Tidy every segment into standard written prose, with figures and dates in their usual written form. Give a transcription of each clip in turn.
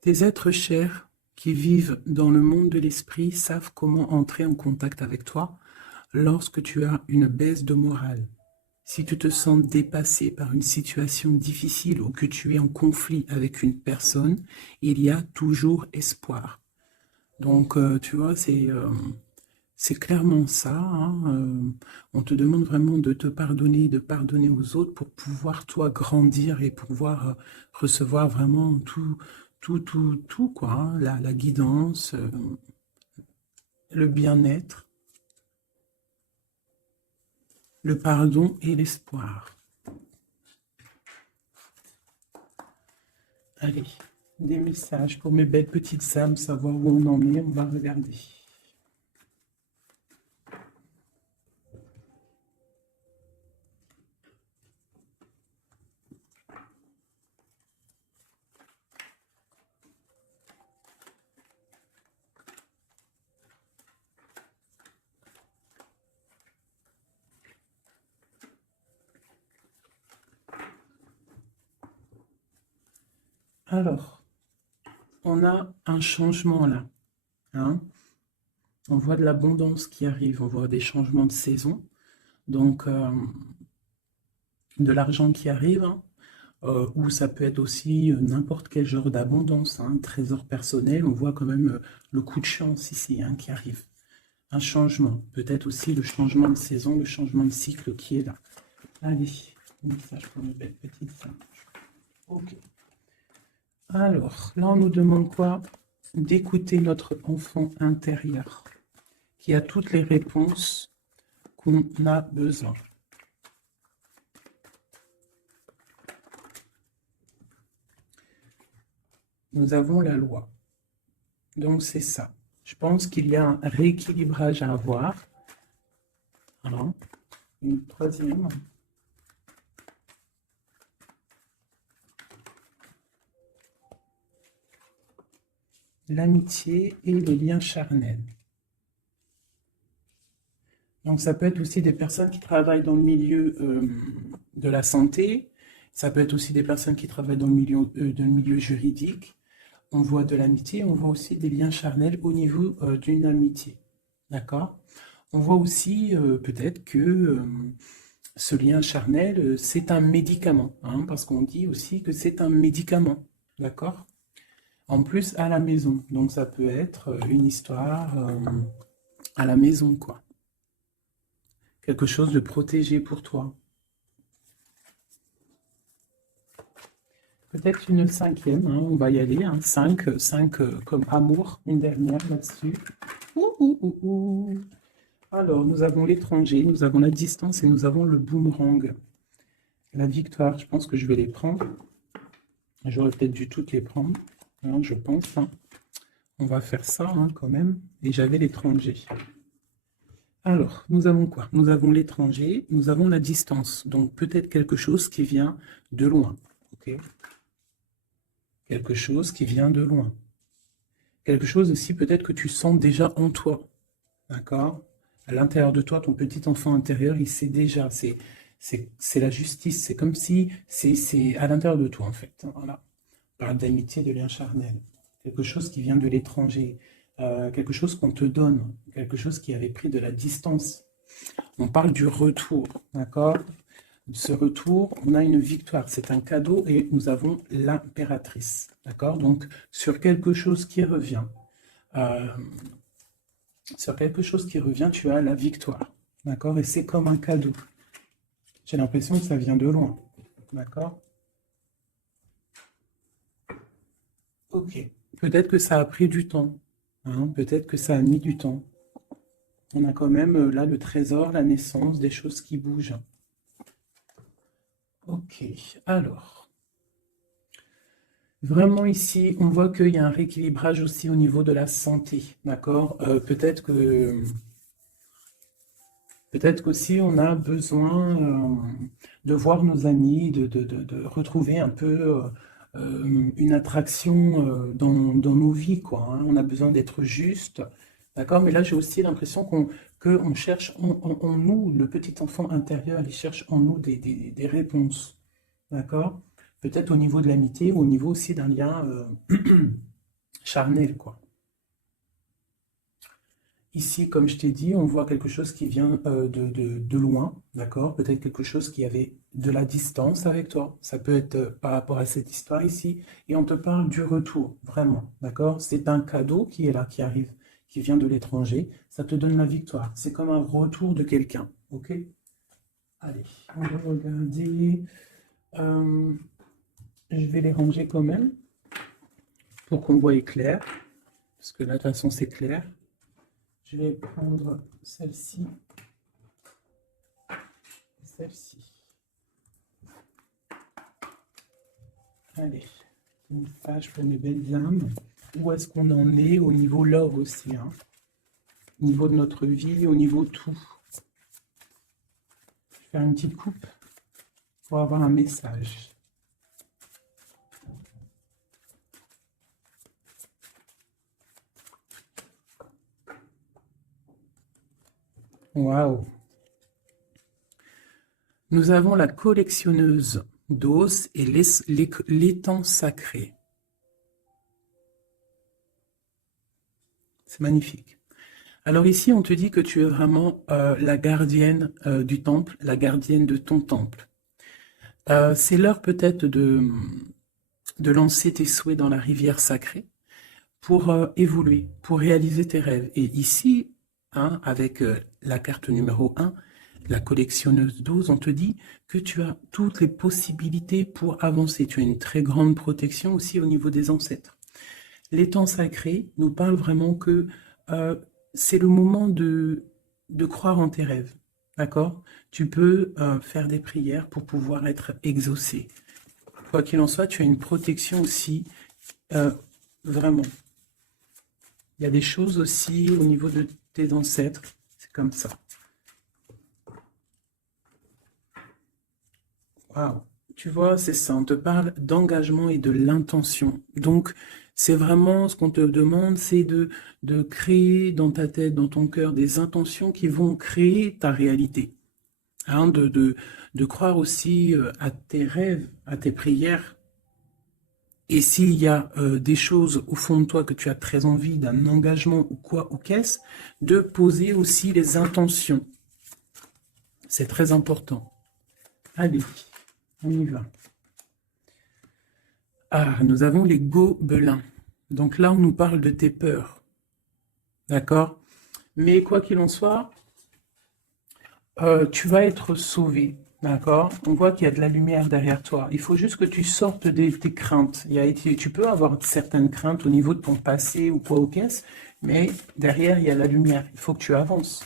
Tes êtres chers qui vivent dans le monde de l'esprit savent comment entrer en contact avec toi lorsque tu as une baisse de morale. Si tu te sens dépassé par une situation difficile ou que tu es en conflit avec une personne, il y a toujours espoir. Donc, tu vois, c'est clairement ça, hein. On te demande vraiment de te pardonner, de pardonner aux autres pour pouvoir, toi, grandir et pouvoir recevoir vraiment tout, quoi, hein. La guidance, le bien-être, le pardon et l'espoir. Allez, des messages pour mes belles petites âmes, savoir où on en est, on va regarder. Alors, on a un changement là, hein. On voit de l'abondance qui arrive, on voit des changements de saison, donc de l'argent qui arrive, hein, ou ça peut être aussi n'importe quel genre d'abondance, hein, trésor personnel, on voit quand même le coup de chance ici, hein, qui arrive. Un changement, peut-être aussi le changement de saison, le changement de cycle qui est là. Allez, message pour mes belles petites singes. Ok. Alors, là on nous demande quoi? D'écouter notre enfant intérieur, qui a toutes les réponses qu'on a besoin. Nous avons la loi. Donc c'est ça. Je pense qu'il y a un rééquilibrage à avoir. Voilà. Une troisième. L'amitié et les liens charnels. Donc ça peut être aussi des personnes qui travaillent dans le milieu de la santé. Ça peut être aussi des personnes qui travaillent dans le milieu juridique. On voit de l'amitié, on voit aussi des liens charnels au niveau d'une amitié. D'accord? On voit aussi peut-être que ce lien charnel, c'est un médicament, hein, parce qu'on dit aussi que c'est un médicament. D'accord? En plus, à la maison. Donc ça peut être une histoire à la maison, quoi. Quelque chose de protégé pour toi. Peut-être une cinquième, hein, on va y aller, hein, 5 comme amour, une dernière là-dessus. Alors, nous avons l'étranger, nous avons la distance et nous avons le boomerang. La victoire, je pense que je vais les prendre. J'aurais peut-être dû toutes les prendre, hein, je pense, hein. On va faire ça hein, quand même. Et j'avais l'étranger. Alors, nous avons quoi? Nous avons l'étranger, nous avons la distance. Donc, peut-être quelque chose qui vient de loin. Ok? Quelque chose qui vient de loin. Quelque chose aussi peut-être que tu sens déjà en toi. D'accord? À l'intérieur de toi, ton petit enfant intérieur, il sait déjà. C'est la justice. C'est comme si c'est à l'intérieur de toi, en fait. Voilà. On parle d'amitié, de lien charnel. Quelque chose qui vient de l'étranger. Quelque chose qu'on te donne. Quelque chose qui avait pris de la distance. On parle du retour. D'accord? Ce retour, on a une victoire, c'est un cadeau et nous avons l'impératrice. D'accord? Donc, sur quelque chose qui revient, euh, tu as la victoire. D'accord? Et c'est comme un cadeau. J'ai l'impression que ça vient de loin. D'accord? Ok. Peut-être que ça a pris du temps. Hein, peut-être que ça a mis du temps. On a quand même là le trésor, la naissance, des choses qui bougent. Ok. Alors. Vraiment ici, on voit qu'il y a un rééquilibrage aussi au niveau de la santé, d'accord? Peut-être qu'aussi on a besoin de voir nos amis, de retrouver un peu une attraction dans nos vies, quoi, hein. On a besoin d'être juste, d'accord? Mais là, j'ai aussi l'impression qu'on cherche en nous, le petit enfant intérieur, il cherche en nous des réponses, d'accord? Peut-être au niveau de l'amitié ou au niveau aussi d'un lien charnel, quoi. Ici, comme je t'ai dit, on voit quelque chose qui vient de loin, d'accord? Peut-être quelque chose qui avait de la distance avec toi. Ça peut être par rapport à cette histoire ici. Et on te parle du retour, vraiment, d'accord? C'est un cadeau qui est là, qui arrive, qui vient de l'étranger. Ça te donne la victoire. C'est comme un retour de quelqu'un, ok? Allez, on va regarder. Je vais les ranger quand même pour qu'on voie clair. Parce que là, de toute façon, c'est clair. Je vais prendre celle-ci et celle-ci. Allez, une page pour mes belles âmes. Où est-ce qu'on en est au niveau love aussi, hein? Au niveau de notre vie, au niveau tout. Je vais faire une petite coupe pour avoir un message. Waouh! Nous avons la collectionneuse d'os et l'étang sacré. C'est magnifique. Alors ici, on te dit que tu es vraiment la gardienne du temple, la gardienne de ton temple. C'est l'heure peut-être de lancer tes souhaits dans la rivière sacrée pour évoluer, pour réaliser tes rêves. Et ici, hein, avec la carte numéro 1, la collectionneuse d'os, on te dit que tu as toutes les possibilités pour avancer. Tu as une très grande protection aussi au niveau des ancêtres. L'étang sacré nous parle vraiment que c'est le moment de croire en tes rêves. D'accord? Tu peux faire des prières pour pouvoir être exaucé. Quoi qu'il en soit, tu as une protection aussi, vraiment. Il y a des choses aussi au niveau de tes ancêtres. C'est comme ça. Waouh! Tu vois, c'est ça. On te parle d'engagement et de l'intention. Donc, c'est vraiment ce qu'on te demande, c'est de créer dans ta tête, dans ton cœur, des intentions qui vont créer ta réalité. Hein, de croire aussi à tes rêves, à tes prières. Et s'il y a des choses au fond de toi que tu as très envie, d'un engagement ou quoi, ou qu'est-ce, de poser aussi les intentions. C'est très important. Allez, on y va. Ah, nous avons les gobelins. Donc là, on nous parle de tes peurs. D'accord? Mais quoi qu'il en soit, tu vas être sauvé. D'accord? On voit qu'il y a de la lumière derrière toi. Il faut juste que tu sortes de tes craintes. Tu peux avoir certaines craintes au niveau de ton passé ou quoi ou qu'est-ce, mais derrière, il y a la lumière. Il faut que tu avances.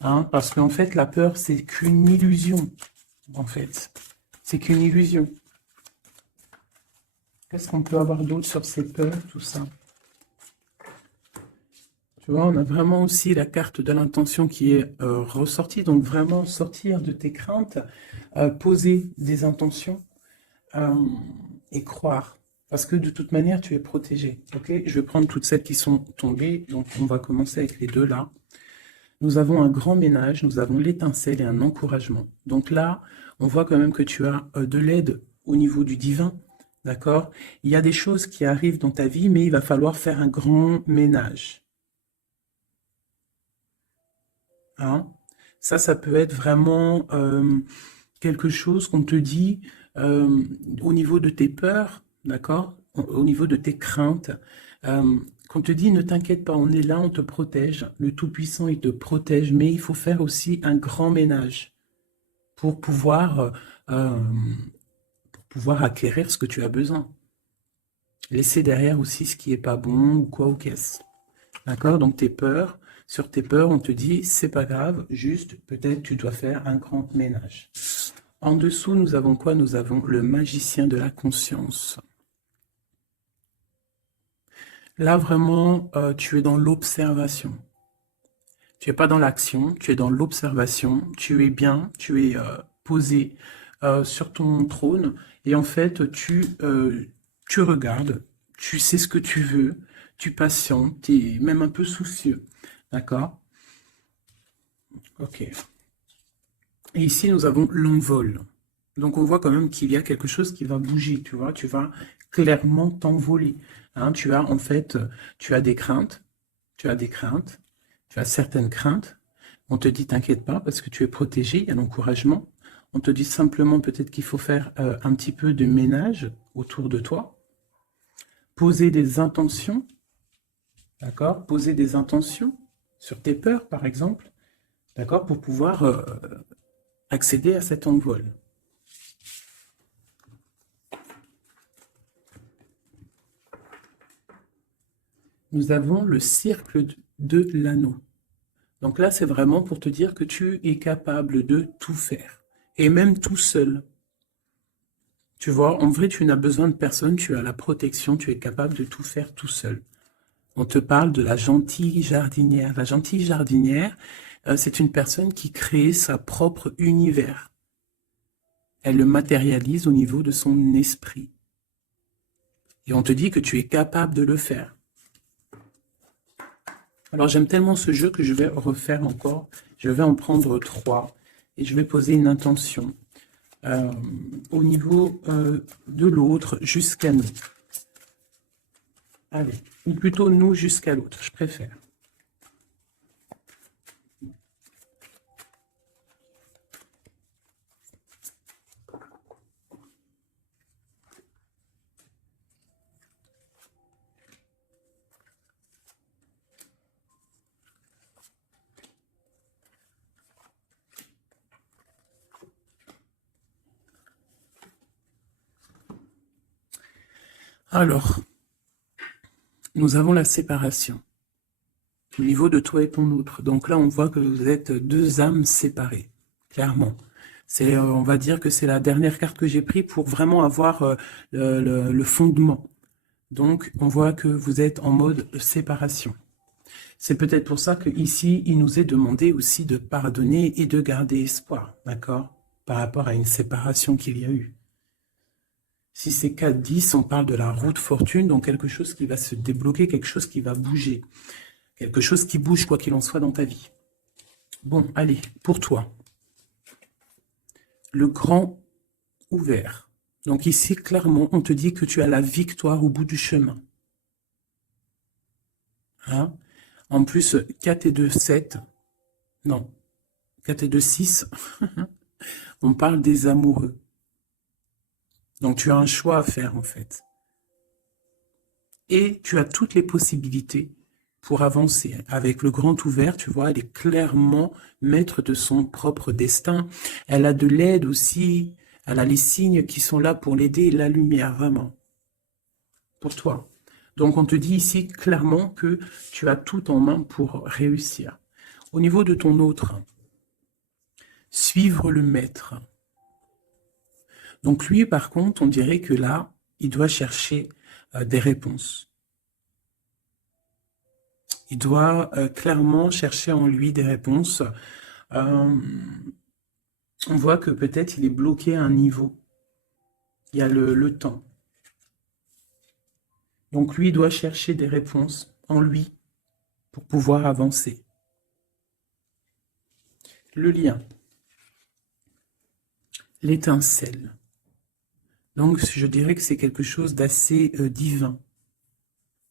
Hein? Parce qu'en fait, la peur, c'est qu'une illusion. En fait, c'est qu'une illusion. Qu'est-ce qu'on peut avoir d'autre sur ces peurs, tout ça? Tu vois, on a vraiment aussi la carte de l'intention qui est ressortie. Donc vraiment sortir de tes craintes, poser des intentions et croire. Parce que de toute manière, tu es protégé. Ok? Je vais prendre toutes celles qui sont tombées. Donc on va commencer avec les deux là. Nous avons un grand ménage, nous avons l'étincelle et un encouragement. Donc là, on voit quand même que tu as de l'aide au niveau du divin. D'accord? Il y a des choses qui arrivent dans ta vie, mais il va falloir faire un grand ménage. Hein? Ça peut être vraiment quelque chose qu'on te dit au niveau de tes peurs, d'accord? Au niveau de tes craintes. Qu'on te dit, ne t'inquiète pas, on est là, on te protège. Le Tout-Puissant, il te protège, mais il faut faire aussi un grand ménage pour pouvoir acquérir ce que tu as besoin. Laisser derrière aussi ce qui est pas bon ou quoi ou qu'est-ce. D'accord? Donc tes peurs, sur tes peurs, on te dit, c'est pas grave, juste peut-être tu dois faire un grand ménage. En dessous, nous avons quoi? Nous avons le magicien de la conscience. Là, vraiment, tu es dans l'observation. Tu n'es pas dans l'action, tu es dans l'observation. Tu es bien, tu es posé sur ton trône. Et en fait, tu regardes, tu sais ce que tu veux, tu patientes, tu es même un peu soucieux. D'accord? Ok. Et ici, nous avons l'envol. Donc, on voit quand même qu'il y a quelque chose qui va bouger, tu vois. Tu vas clairement t'envoler. Hein, tu as en fait, tu as des craintes, tu as certaines craintes. On te dit, t'inquiète pas, parce que tu es protégé, il y a l'encouragement. On te dit simplement peut-être qu'il faut faire un petit peu de ménage autour de toi. Poser des intentions, d'accord? Poser des intentions sur tes peurs, par exemple, d'accord? Pour pouvoir accéder à cet envol. Nous avons le cercle de l'anneau. Donc là, c'est vraiment pour te dire que tu es capable de tout faire. Et même tout seul. Tu vois, en vrai, tu n'as besoin de personne, tu as la protection, tu es capable de tout faire tout seul. On te parle de la gentille jardinière. La gentille jardinière, c'est une personne qui crée sa propre univers. Elle le matérialise au niveau de son esprit. Et on te dit que tu es capable de le faire. Alors j'aime tellement ce jeu que je vais refaire encore. Je vais en prendre 3 et je vais poser une intention au niveau de l'autre jusqu'à nous. Allez, ou plutôt nous jusqu'à l'autre, je préfère. Alors, nous avons la séparation au niveau de toi et ton autre. Donc là, on voit que vous êtes 2 âmes séparées, clairement. C'est, on va dire que c'est la dernière carte que j'ai prise pour vraiment avoir le fondement. Donc, on voit que vous êtes en mode séparation. C'est peut-être pour ça qu'ici, il nous est demandé aussi de pardonner et de garder espoir, d'accord? Par rapport à une séparation qu'il y a eu. Si c'est 4-10, on parle de la roue de fortune, donc quelque chose qui va se débloquer, quelque chose qui va bouger. Quelque chose qui bouge, quoi qu'il en soit, dans ta vie. Bon, allez, pour toi. Le grand ouvert. Donc ici, clairement, on te dit que tu as la victoire au bout du chemin. Hein? En plus, 4 et 2, 7. Non, 4 et 2, 6. On parle des amoureux. Donc tu as un choix à faire, en fait. Et tu as toutes les possibilités pour avancer. Avec le grand ouvert, tu vois, elle est clairement maître de son propre destin. Elle a de l'aide aussi. Elle a les signes qui sont là pour l'aider et la lumière, vraiment. Pour toi. Donc on te dit ici clairement que tu as tout en main pour réussir. Au niveau de ton autre, suivre le maître. Donc lui, par contre, on dirait que là, il doit chercher des réponses. Il doit clairement chercher en lui des réponses. On voit que peut-être il est bloqué à un niveau. Il y a le temps. Donc lui, il doit chercher des réponses en lui pour pouvoir avancer. Le lien. L'étincelle. Donc je dirais que c'est quelque chose d'assez divin.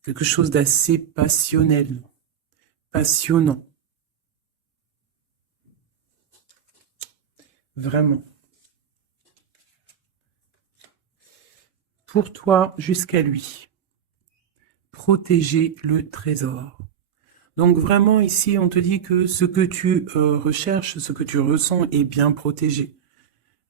Quelque chose d'assez passionnel. Passionnant. Vraiment. Pour toi jusqu'à lui. Protéger le trésor. Donc vraiment ici, on te dit que ce que tu recherches, ce que tu ressens est bien protégé.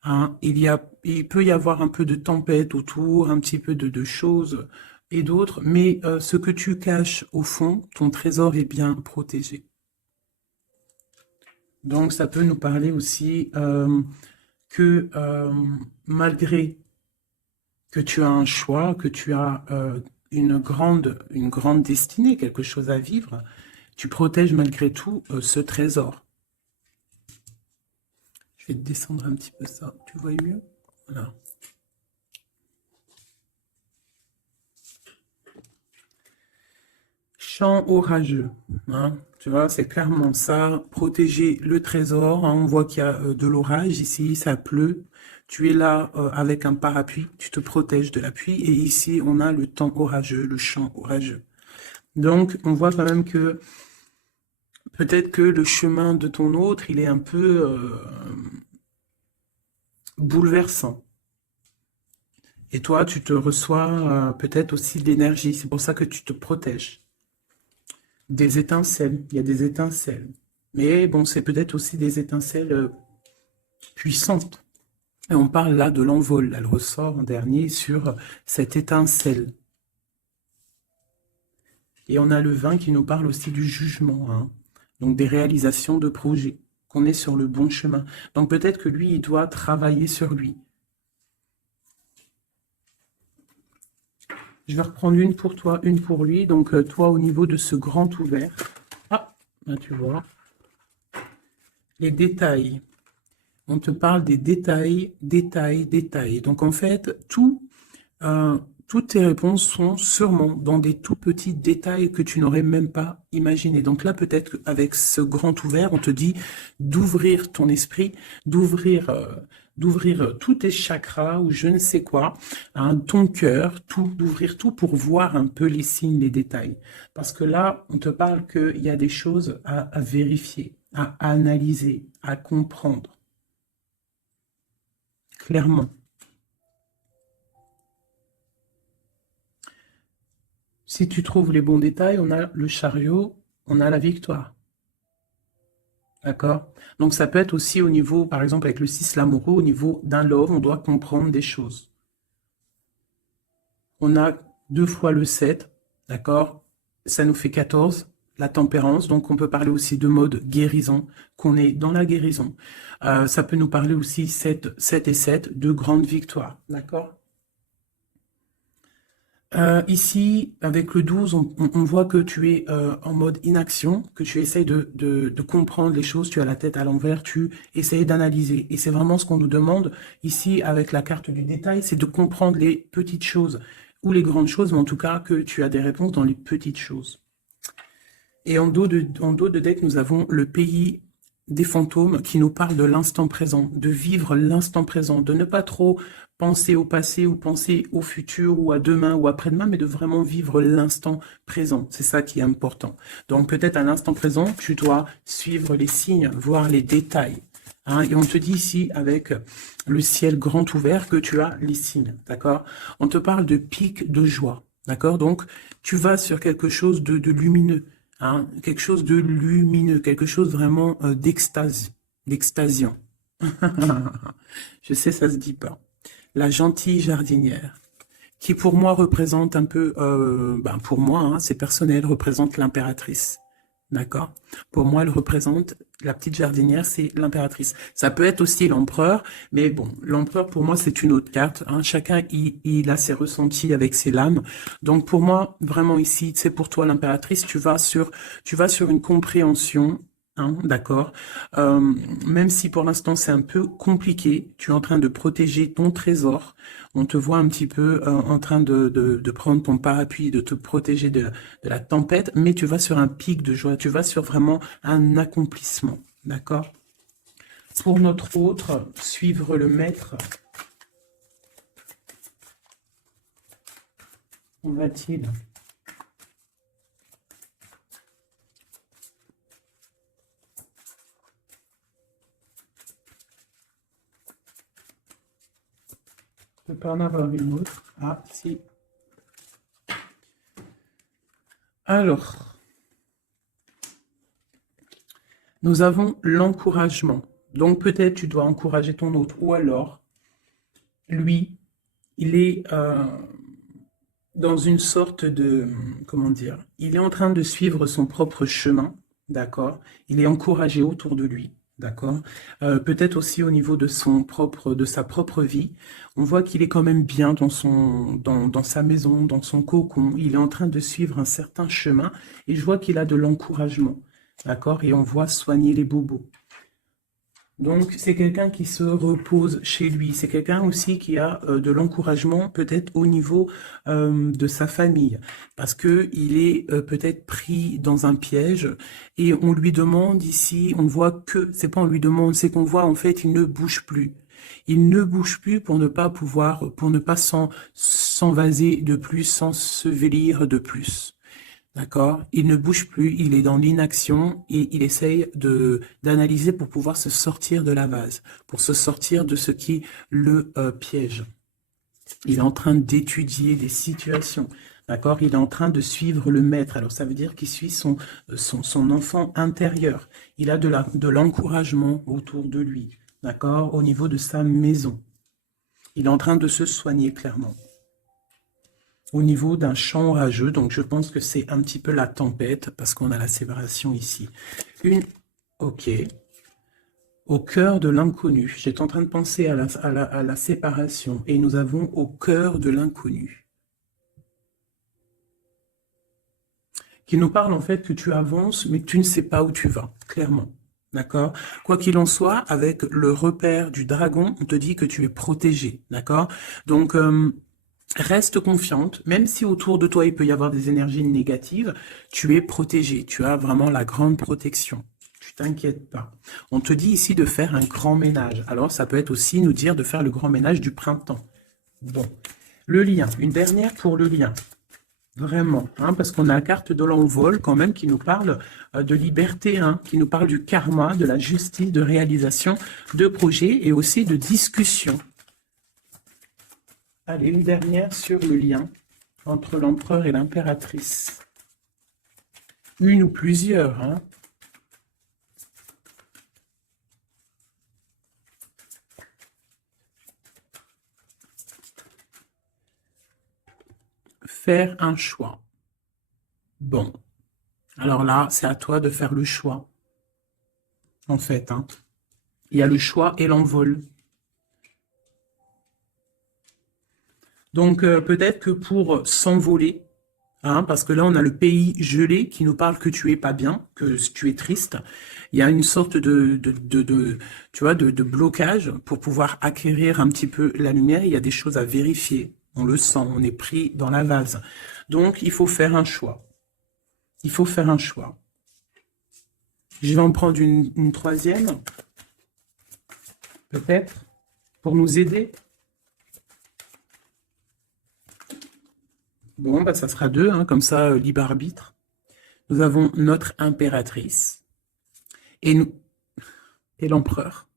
Hein, il peut y avoir un peu de tempête autour, un petit peu de choses et d'autres, mais ce que tu caches au fond, ton trésor est bien protégé. Donc ça peut nous parler aussi que malgré que tu as un choix, que tu as une grande destinée, quelque chose à vivre, tu protèges malgré tout ce trésor. Je vais te descendre un petit peu ça, tu vois mieux? Voilà. Champ orageux, hein. Tu vois, c'est clairement ça. Protéger le trésor, hein. On voit qu'il y a de l'orage ici, ça pleut. Tu es là avec un parapluie, tu te protèges de la pluie. Et ici, on a le temps orageux, le champ orageux. Donc, on voit quand même que peut-être que le chemin de ton autre, il est un peu bouleversant. Et toi, tu te reçois peut-être aussi de l'énergie. C'est pour ça que tu te protèges. Des étincelles, il y a des étincelles. Mais bon, c'est peut-être aussi des étincelles puissantes. Et on parle là de l'envol. Elle ressort en dernier sur cette étincelle. Et on a le 20 qui nous parle aussi du jugement, hein. Donc des réalisations de projets, qu'on est sur le bon chemin. Donc peut-être que lui, il doit travailler sur lui. Je vais reprendre une pour toi, une pour lui. Donc toi, au niveau de ce grand ouvert. Ah, là tu vois. Les détails. On te parle des détails, détails, détails. Donc en fait, toutes tes réponses sont sûrement dans des tout petits détails que tu n'aurais même pas imaginé. Donc là, peut-être qu'avec ce grand ouvert, on te dit d'ouvrir ton esprit, d'ouvrir tous tes chakras ou je ne sais quoi, hein, ton cœur, tout, d'ouvrir tout pour voir un peu les signes, les détails. Parce que là, on te parle qu'il y a des choses à vérifier, à analyser, à comprendre. Clairement. Si tu trouves les bons détails, on a le chariot, on a la victoire. D'accord? Donc ça peut être aussi au niveau, par exemple avec le 6 l'amoureux, au niveau d'un love, on doit comprendre des choses. On a 2 fois le 7, d'accord? Ça nous fait 14, la tempérance, donc on peut parler aussi de mode guérison, qu'on est dans la guérison. Ça peut nous parler aussi 7 et 7, de grandes victoires, d'accord? Ici, avec le 12, on voit que tu es en mode inaction, que tu essayes de comprendre les choses, tu as la tête à l'envers, tu essayes d'analyser. Et c'est vraiment ce qu'on nous demande ici avec la carte du détail, c'est de comprendre les petites choses ou les grandes choses, mais en tout cas que tu as des réponses dans les petites choses. Et en dos de deck, nous avons le pays des fantômes qui nous parle de l'instant présent, de vivre l'instant présent, de ne pas trop penser au passé ou penser au futur ou à demain ou après-demain, mais de vraiment vivre l'instant présent. C'est ça qui est important. Donc peut-être à l'instant présent, tu dois suivre les signes, voir les détails. Hein, et on te dit ici, avec le ciel grand ouvert, que tu as les signes, d'accord? On te parle de pic de joie, d'accord? Donc tu vas sur quelque chose de lumineux. Hein, quelque chose de lumineux, quelque chose vraiment d'extase, d'extasiant. Je sais, ça se dit pas. La gentille jardinière, qui pour moi représente un peu, pour moi, hein, c'est personnel, représente l'impératrice. D'accord? Pour moi, elle représente, la petite jardinière, c'est l'impératrice. Ça peut être aussi l'empereur, mais bon, l'empereur, pour moi, c'est une autre carte. Hein. Chacun, il a ses ressentis avec ses lames. Donc, pour moi, vraiment ici, c'est pour toi l'impératrice, tu vas sur une compréhension, hein, d'accord? Même si pour l'instant, c'est un peu compliqué, tu es en train de protéger ton trésor. On te voit un petit peu en train de prendre ton parapluie, de te protéger de la tempête, mais tu vas sur un pic de joie, tu vas sur vraiment un accomplissement, d'accord? Pour notre autre, suivre le maître, on va-t-il? Je peux pas en avoir une autre. Ah, si. Alors, nous avons l'encouragement. Donc peut-être tu dois encourager ton autre. Ou alors, lui, il est dans une sorte de, comment dire, il est en train de suivre son propre chemin, d'accord? Il est encouragé autour de lui, d'accord? Peut-être aussi au niveau de sa propre vie. On voit qu'il est quand même bien dans sa maison, dans son cocon. Il est en train de suivre un certain chemin et je vois qu'il a de l'encouragement, d'accord? Et on voit soigner les bobos. Donc, c'est quelqu'un qui se repose chez lui. C'est quelqu'un aussi qui a de l'encouragement peut-être au niveau de sa famille. Parce que il est peut-être pris dans un piège et on lui demande ici, on voit que, c'est pas on lui demande, c'est qu'on voit en fait, il ne bouge plus. Il ne bouge plus pour ne pas pouvoir, pour ne pas s'envaser de plus, s'ensevelir de plus. D'accord? Il ne bouge plus, il est dans l'inaction et il essaye d'analyser pour pouvoir se sortir de la vase, pour se sortir de ce qui le piège. Il est en train d'étudier des situations. D'accord? Il est en train de suivre le maître. Alors, ça veut dire qu'il suit son enfant intérieur. Il a de l'encouragement autour de lui. D'accord? Au niveau de sa maison. Il est en train de se soigner clairement. Au niveau d'un champ orageux, donc je pense que c'est un petit peu la tempête, parce qu'on a la séparation ici. Ok. Au cœur de l'inconnu. J'étais en train de penser à la séparation, et nous avons au cœur de l'inconnu. Qui nous parle en fait que tu avances, mais que tu ne sais pas où tu vas, clairement. D'accord? Quoi qu'il en soit, avec le repère du dragon, on te dit que tu es protégé. D'accord? Donc, reste confiante, même si autour de toi il peut y avoir des énergies négatives, tu es protégé, tu as vraiment la grande protection. Tu t'inquiètes pas. On te dit ici de faire un grand ménage. Alors ça peut être aussi nous dire de faire le grand ménage du printemps. Bon, le lien, une dernière pour le lien. Vraiment, hein, parce qu'on a la carte de l'envol quand même qui nous parle de liberté, hein, qui nous parle du karma, de la justice, de réalisation, de projet et aussi de discussion. Allez, une dernière sur le lien entre l'empereur et l'impératrice. Une ou plusieurs, hein. Faire un choix. Bon. Alors là, c'est à toi de faire le choix. En fait, hein. Il y a le choix et l'envol. Donc, peut-être que pour s'envoler, hein, parce que là, on a le pays gelé qui nous parle que tu es pas bien, que tu es triste. Il y a une sorte tu vois, de blocage pour pouvoir acquérir un petit peu la lumière. Il y a des choses à vérifier. On le sent, on est pris dans la vase. Donc, il faut faire un choix. Il faut faire un choix. Je vais en prendre une troisième, peut-être, pour nous aider. Bon, bah, ça sera deux, hein, comme ça, libre arbitre. Nous avons notre impératrice et l'empereur.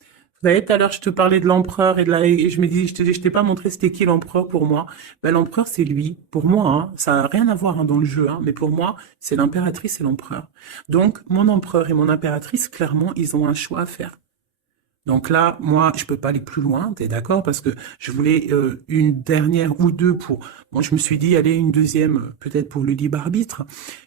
Vous savez, tout à l'heure, je te parlais de l'empereur et je me dis, je t'ai pas montré c'était qui l'empereur pour moi. Ben, l'empereur, c'est lui. Pour moi, hein, ça n'a rien à voir hein, dans le jeu, hein, mais pour moi, c'est l'impératrice et l'empereur. Donc, mon empereur et mon impératrice, clairement, ils ont un choix à faire. Donc là, moi, je peux pas aller plus loin, t'es d'accord? Parce que je voulais une dernière ou deux pour... Bon, je me suis dit, allez, une deuxième, peut-être pour le libre arbitre.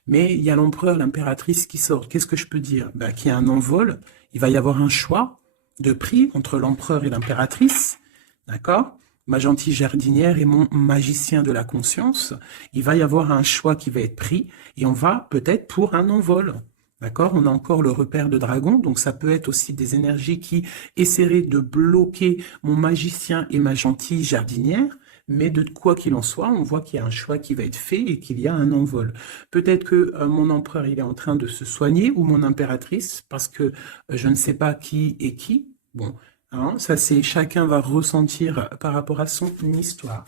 Mais il y a l'empereur, l'impératrice qui sort. Qu'est-ce que je peux dire? Ben, qu'il y a un envol, il va y avoir un choix de prix entre l'empereur et l'impératrice, d'accord? Ma gentille jardinière et mon magicien de la conscience. Il va y avoir un choix qui va être pris et on va peut-être pour un envol. D'accord? On a encore le repère de dragon, donc ça peut être aussi des énergies qui essaieraient de bloquer mon magicien et ma gentille jardinière, mais de quoi qu'il en soit, on voit qu'il y a un choix qui va être fait et qu'il y a un envol. Peut-être que mon empereur, il est en train de se soigner, ou mon impératrice, parce que je ne sais pas qui est qui. Bon, hein, ça c'est chacun va ressentir par rapport à son histoire.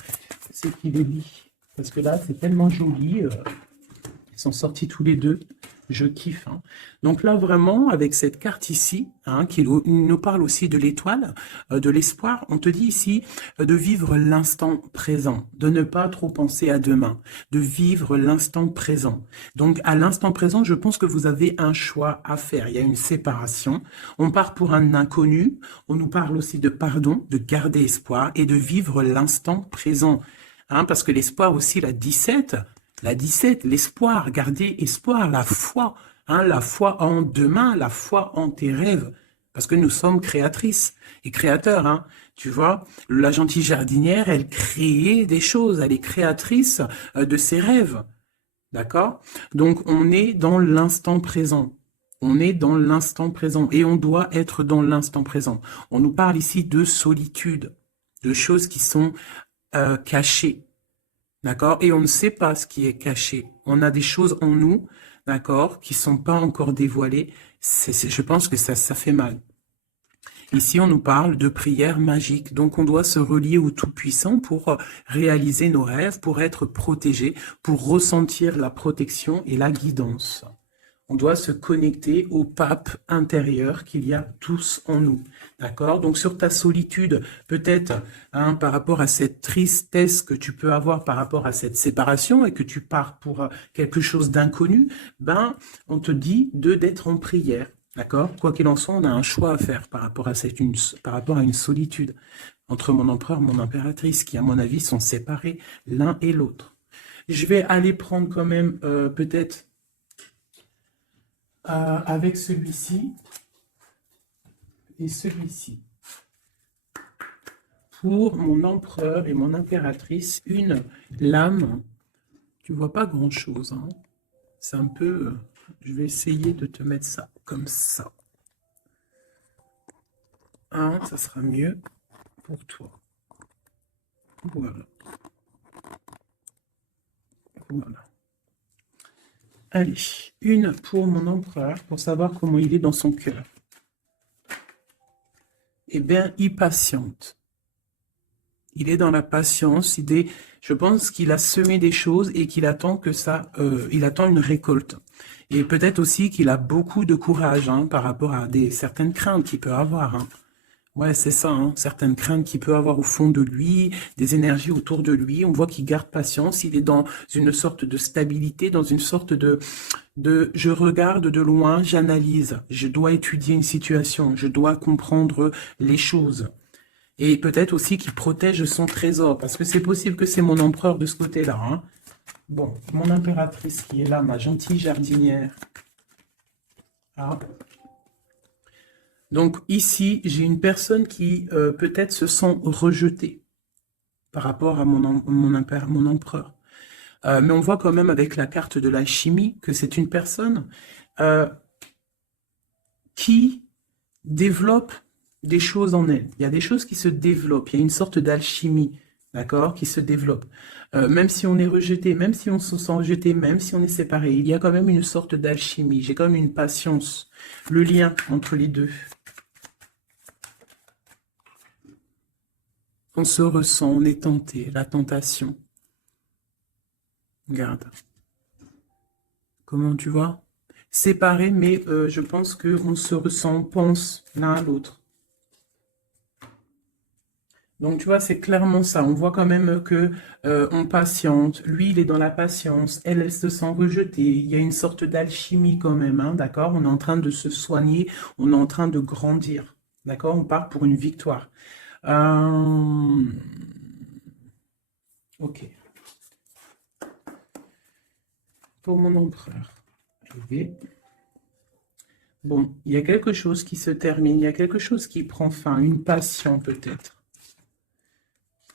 C'est qu'il est dit, parce que là, c'est tellement joli. Ils sont sortis tous les deux. Je kiffe. Hein. Donc là, vraiment, avec cette carte ici, hein, qui nous parle aussi de l'étoile, de l'espoir, on te dit ici de vivre l'instant présent, de ne pas trop penser à demain, de vivre l'instant présent. Donc à l'instant présent, je pense que vous avez un choix à faire. Il y a une séparation. On part pour un inconnu. On nous parle aussi de pardon, de garder espoir et de vivre l'instant présent. Hein, parce que l'espoir aussi, la 17, l'espoir, garder espoir, la foi, hein, la foi en demain, la foi en tes rêves, parce que nous sommes créatrices et créateurs, hein, tu vois, la gentille jardinière, elle crée des choses, elle est créatrice de ses rêves, d'accord? Donc on est dans l'instant présent, On est dans l'instant présent et on doit être dans l'instant présent. On nous parle ici de solitude, de choses qui sont cachées. D'accord? Et on ne sait pas ce qui est caché. On a des choses en nous, d'accord, qui sont pas encore dévoilées. Je pense que ça fait mal. Ici, on nous parle de prière magique. Donc, on doit se relier au Tout-Puissant pour réaliser nos rêves, pour être protégé, pour ressentir la protection et la guidance. On doit se connecter au pape intérieur qu'il y a tous en nous. D'accord? Donc, sur ta solitude, peut-être, hein, par rapport à cette tristesse que tu peux avoir par rapport à cette séparation et que tu pars pour quelque chose d'inconnu, ben, on te dit d'être en prière. D'accord? Quoi qu'il en soit, on a un choix à faire par rapport à une solitude entre mon empereur et mon impératrice qui, à mon avis, sont séparés l'un et l'autre. Je vais aller prendre quand même peut-être avec celui-ci et celui-ci. Pour mon empereur et mon impératrice, une lame. Tu vois pas grand-chose. Hein. C'est un peu... je vais essayer de te mettre ça comme ça. Hein, ça sera mieux pour toi. Voilà. Voilà. Allez, une pour mon empereur, pour savoir comment il est dans son cœur. Eh bien, il patiente. Il est dans la patience. Je pense qu'il a semé des choses et qu'il attend que ça, il attend une récolte. Et peut-être aussi qu'il a beaucoup de courage hein, par rapport à certaines craintes qu'il peut avoir. Hein. Ouais, c'est ça, hein, certaines craintes qu'il peut avoir au fond de lui, des énergies autour de lui. On voit qu'il garde patience, il est dans une sorte de stabilité, dans une sorte de je regarde de loin, j'analyse, je dois étudier une situation, je dois comprendre les choses. Et peut-être aussi qu'il protège son trésor, parce que c'est possible que c'est mon empereur de ce côté-là. Hein. Bon, mon impératrice qui est là, ma gentille jardinière. Ah. Donc ici, j'ai une personne qui peut-être se sent rejetée par rapport à mon empereur. Mais on voit quand même avec la carte de la chimie que c'est une personne qui développe des choses en elle. Il y a des choses qui se développent, il y a une sorte d'alchimie, d'accord, qui se développe. Même si on est rejeté, même si on se sent rejeté, même si on est séparé, il y a quand même une sorte d'alchimie. J'ai quand même une patience, le lien entre les deux. On se ressent, on est tenté, la tentation. Regarde. Comment tu vois? Séparés, mais je pense qu'on se ressent, on pense l'un à l'autre. Donc, tu vois, c'est clairement ça. On voit quand même que on patiente. Lui, il est dans la patience. Elle se sent rejetée. Il y a une sorte d'alchimie quand même, hein, d'accord? On est en train de se soigner. On est en train de grandir. D'accord? On part pour une victoire. Ok. Pour mon empereur. Bon, il y a quelque chose qui se termine. Il y a quelque chose qui prend fin. Une passion peut-être.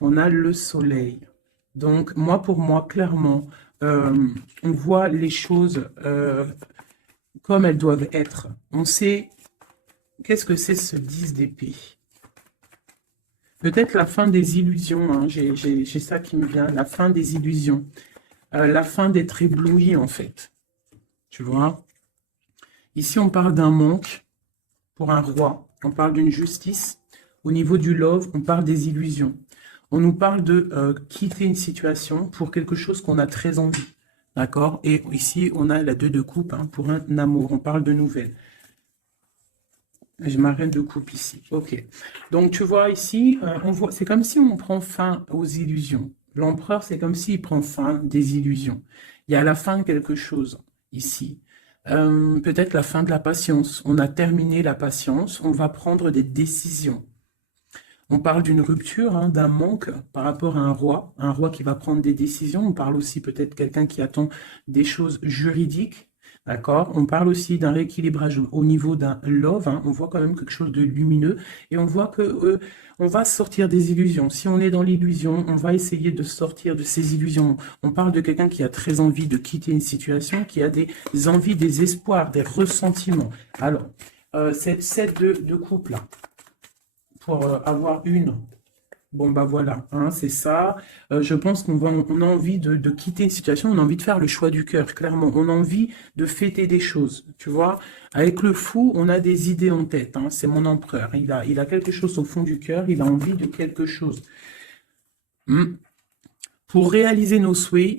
On a le soleil. Donc, pour moi, clairement, on voit les choses comme elles doivent être. On sait qu'est-ce que c'est ce 10 d'épée. Peut-être la fin des illusions. Hein. J'ai ça qui me vient. La fin des illusions. La fin d'être ébloui, en fait. Tu vois? Ici, on parle d'un manque pour un roi. On parle d'une justice. Au niveau du love, on parle des illusions. On nous parle de quitter une situation pour quelque chose qu'on a très envie. D'accord? Et ici, on a la 2 de coupe hein, pour un amour. On parle de nouvelles. J'ai ma reine de coupe ici. Ok. Donc, tu vois ici, c'est comme si on prend fin aux illusions. L'empereur, c'est comme s'il prend fin des illusions. Il y a la fin de quelque chose ici. Peut-être la fin de la patience. On a terminé la patience. On va prendre des décisions. On parle d'une rupture, hein, d'un manque par rapport à un roi qui va prendre des décisions. On parle aussi peut-être quelqu'un qui attend des choses juridiques. D'accord? On parle aussi d'un rééquilibrage au niveau d'un love, hein. On voit quand même quelque chose de lumineux et on voit que on va sortir des illusions. Si on est dans l'illusion, on va essayer de sortir de ces illusions. On parle de quelqu'un qui a très envie de quitter une situation, qui a des envies, des espoirs, des ressentiments. Alors, cette set de couple là, pour avoir une. Bon, bah voilà, hein, c'est ça. Je pense on a envie de quitter une situation, on a envie de faire le choix du cœur, clairement. On a envie de fêter des choses, tu vois. Avec le fou, on a des idées en tête, hein, c'est mon empereur. Il a quelque chose au fond du cœur, il a envie de quelque chose. Hmm. Pour réaliser nos souhaits,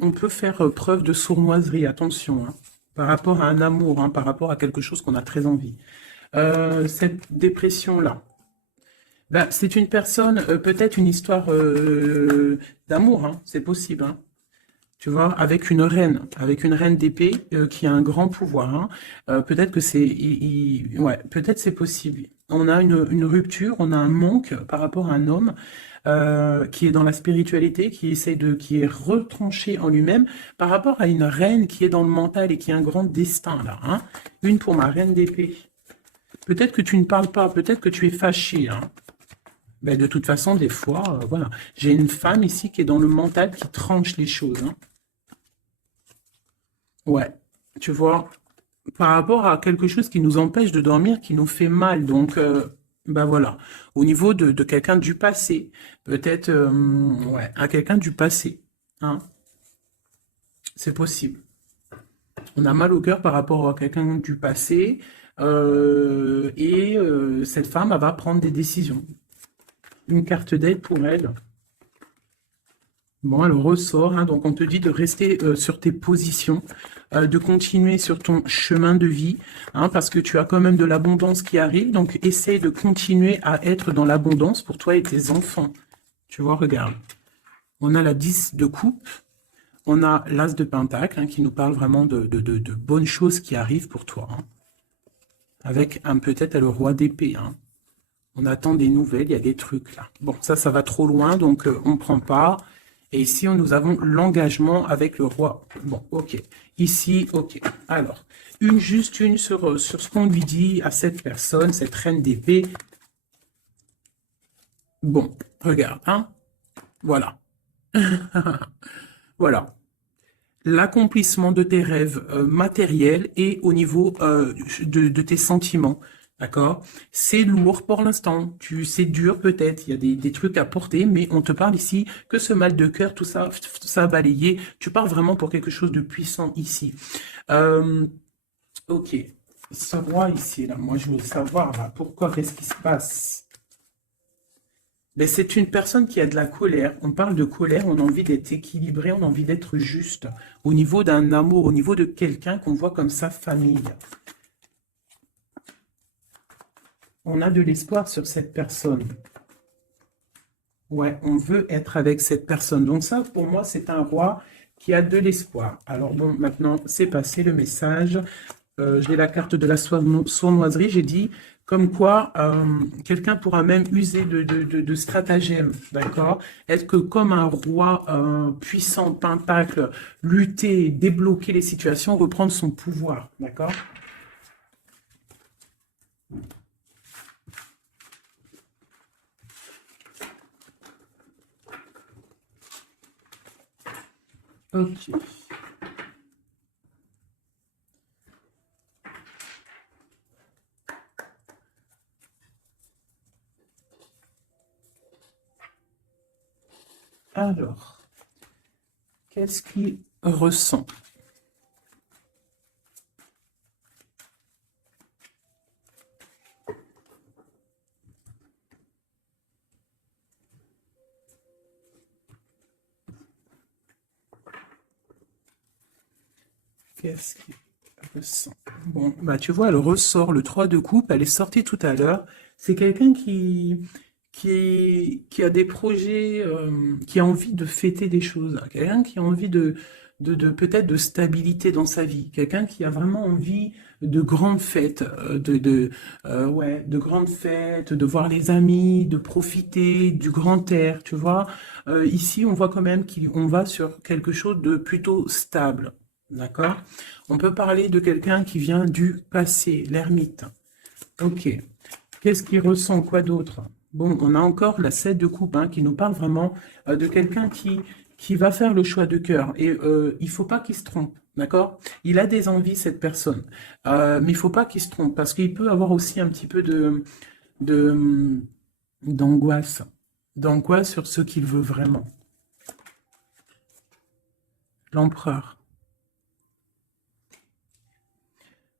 on peut faire preuve de sournoiserie, attention, hein, par rapport à un amour, hein, par rapport à quelque chose qu'on a très envie. Cette dépression-là. Ben, c'est une personne, peut-être une histoire d'amour, hein, c'est possible, hein. Tu vois, avec une reine d'épée qui a un grand pouvoir, hein. Peut-être que ouais, peut-être c'est possible. On a une rupture, on a un manque par rapport à un homme qui est dans la spiritualité, qui est retranché en lui-même, par rapport à une reine qui est dans le mental et qui a un grand destin là, hein. Une pour ma reine d'épée. Peut-être que tu ne parles pas, peut-être que tu es fâché, hein. Ben, de toute façon, des fois, voilà. J'ai une femme ici qui est dans le mental qui tranche les choses, hein. Ouais, tu vois, par rapport à quelque chose qui nous empêche de dormir, qui nous fait mal. Donc, ben voilà. Au niveau de quelqu'un du passé, peut-être, ouais, à quelqu'un du passé, hein. C'est possible. On a mal au cœur par rapport à quelqu'un du passé, et cette femme, elle va prendre des décisions. Une carte d'aide pour elle. Bon, elle ressort, hein, donc on te dit de rester sur tes positions, de continuer sur ton chemin de vie, hein, parce que tu as quand même de l'abondance qui arrive, donc essaye de continuer à être dans l'abondance pour toi et tes enfants. Tu vois, regarde. On a la 10 de coupe, on a l'as de pentacle, hein, qui nous parle vraiment de bonnes choses qui arrivent pour toi, hein, avec peut-être le roi d'épée, hein. On attend des nouvelles, il y a des trucs là. Bon, ça va trop loin, donc on ne prend pas. Et ici, nous avons l'engagement avec le roi. Bon, ok. Ici, ok. Alors, juste une sur ce qu'on lui dit à cette personne, cette reine d'épée. Bon, regarde, hein. Voilà. Voilà. L'accomplissement de tes rêves matériels et au niveau de tes sentiments. D'accord? C'est lourd pour l'instant. C'est dur peut-être. Il y a des trucs à porter, mais on te parle ici que ce mal de cœur, tout ça balayé. Tu parles vraiment pour quelque chose de puissant ici. Ok. Ce roi ici, là, moi je veux savoir là, pourquoi, qu'est-ce qui se passe? Ben, c'est une personne qui a de la colère. On parle de colère, on a envie d'être équilibré, on a envie d'être juste. Au niveau d'un amour, au niveau de quelqu'un qu'on voit comme sa famille. On a de l'espoir sur cette personne. Ouais, on veut être avec cette personne. Donc ça, pour moi, c'est un roi qui a de l'espoir. Alors bon, maintenant, c'est passé le message. J'ai la carte de la sournoiserie. J'ai dit comme quoi quelqu'un pourra même user de stratagèmes, d'accord? Être que comme un roi puissant, pentacle, lutter, débloquer les situations, reprendre son pouvoir, d'accord? Ok. Alors, qu'est-ce qu'il ressent? Qu'est-ce qu'il ressent? Bon, bah tu vois, elle ressort le 3 de coupe, elle est sortie tout à l'heure. C'est quelqu'un qui a des projets, qui a envie de fêter des choses, hein. Quelqu'un qui a envie de peut-être de stabilité dans sa vie, quelqu'un qui a vraiment envie de grandes fêtes, ouais, de grandes fêtes, de voir les amis, de profiter du grand air, tu vois. Ici, on voit quand même qu'on va sur quelque chose de plutôt stable. D'accord? On peut parler de quelqu'un qui vient du passé, l'ermite. Ok. Qu'est-ce qu'il ressent? Quoi d'autre? Bon, on a encore la 7 de coupe hein, qui nous parle vraiment de quelqu'un qui va faire le choix de cœur. Et il faut pas qu'il se trompe. D'accord? Il a des envies, cette personne. Mais il faut pas qu'il se trompe parce qu'il peut avoir aussi un petit peu de, d'angoisse. D'angoisse sur ce qu'il veut vraiment. L'empereur.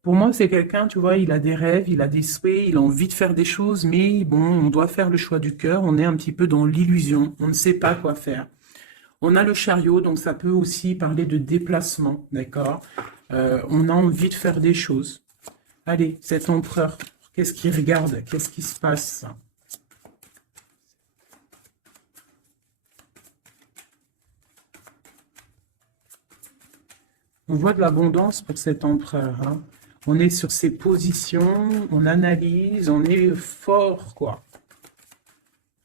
Pour moi, c'est quelqu'un, tu vois, il a des rêves, il a des souhaits, il a envie de faire des choses, mais bon, on doit faire le choix du cœur, on est un petit peu dans l'illusion, on ne sait pas quoi faire. On a le chariot, donc ça peut aussi parler de déplacement, d'accord? On a envie de faire des choses. Allez, cet empereur, qu'est-ce qu'il regarde? Qu'est-ce qui se passe? On voit de l'abondance pour cet empereur, hein. On est sur ses positions, on analyse, on est fort, quoi.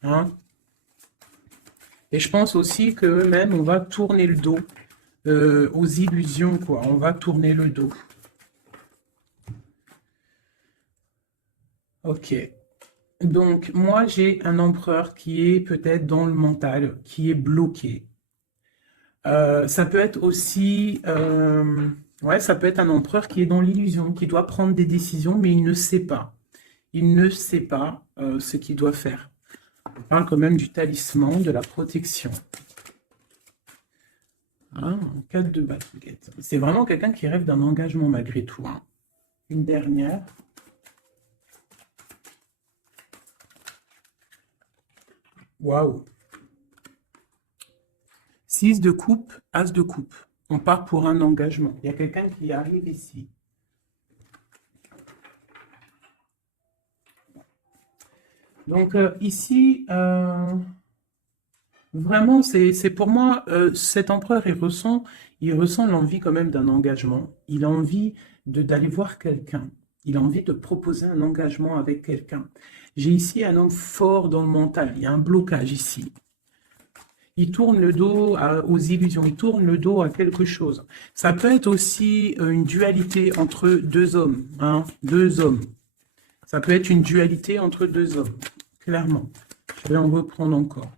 Hein? Et je pense aussi que même on va tourner le dos aux illusions, quoi. On va tourner le dos. Ok. Donc, moi, j'ai un empereur qui est peut-être dans le mental, qui est bloqué. Ça peut être aussi, ouais, ça peut être un empereur qui est dans l'illusion, qui doit prendre des décisions, mais il ne sait pas. Il ne sait pas ce qu'il doit faire. On parle quand même du talisman, de la protection. Hein, 4 de baguette. C'est vraiment quelqu'un qui rêve d'un engagement malgré tout. Hein. Une dernière. Waouh. 6 de coupe, as de coupe. On part pour un engagement. Il y a quelqu'un qui arrive ici. Donc ici, vraiment, c'est pour moi, cet empereur, il ressent l'envie quand même d'un engagement. Il a envie d'aller voir quelqu'un. Il a envie de proposer un engagement avec quelqu'un. J'ai ici un homme fort dans le mental. Il y a un blocage ici. Il tourne le dos aux illusions, il tourne le dos à quelque chose. Ça peut être aussi une dualité entre deux hommes, hein, deux hommes. Ça peut être une dualité entre deux hommes, clairement. Je vais en reprendre encore.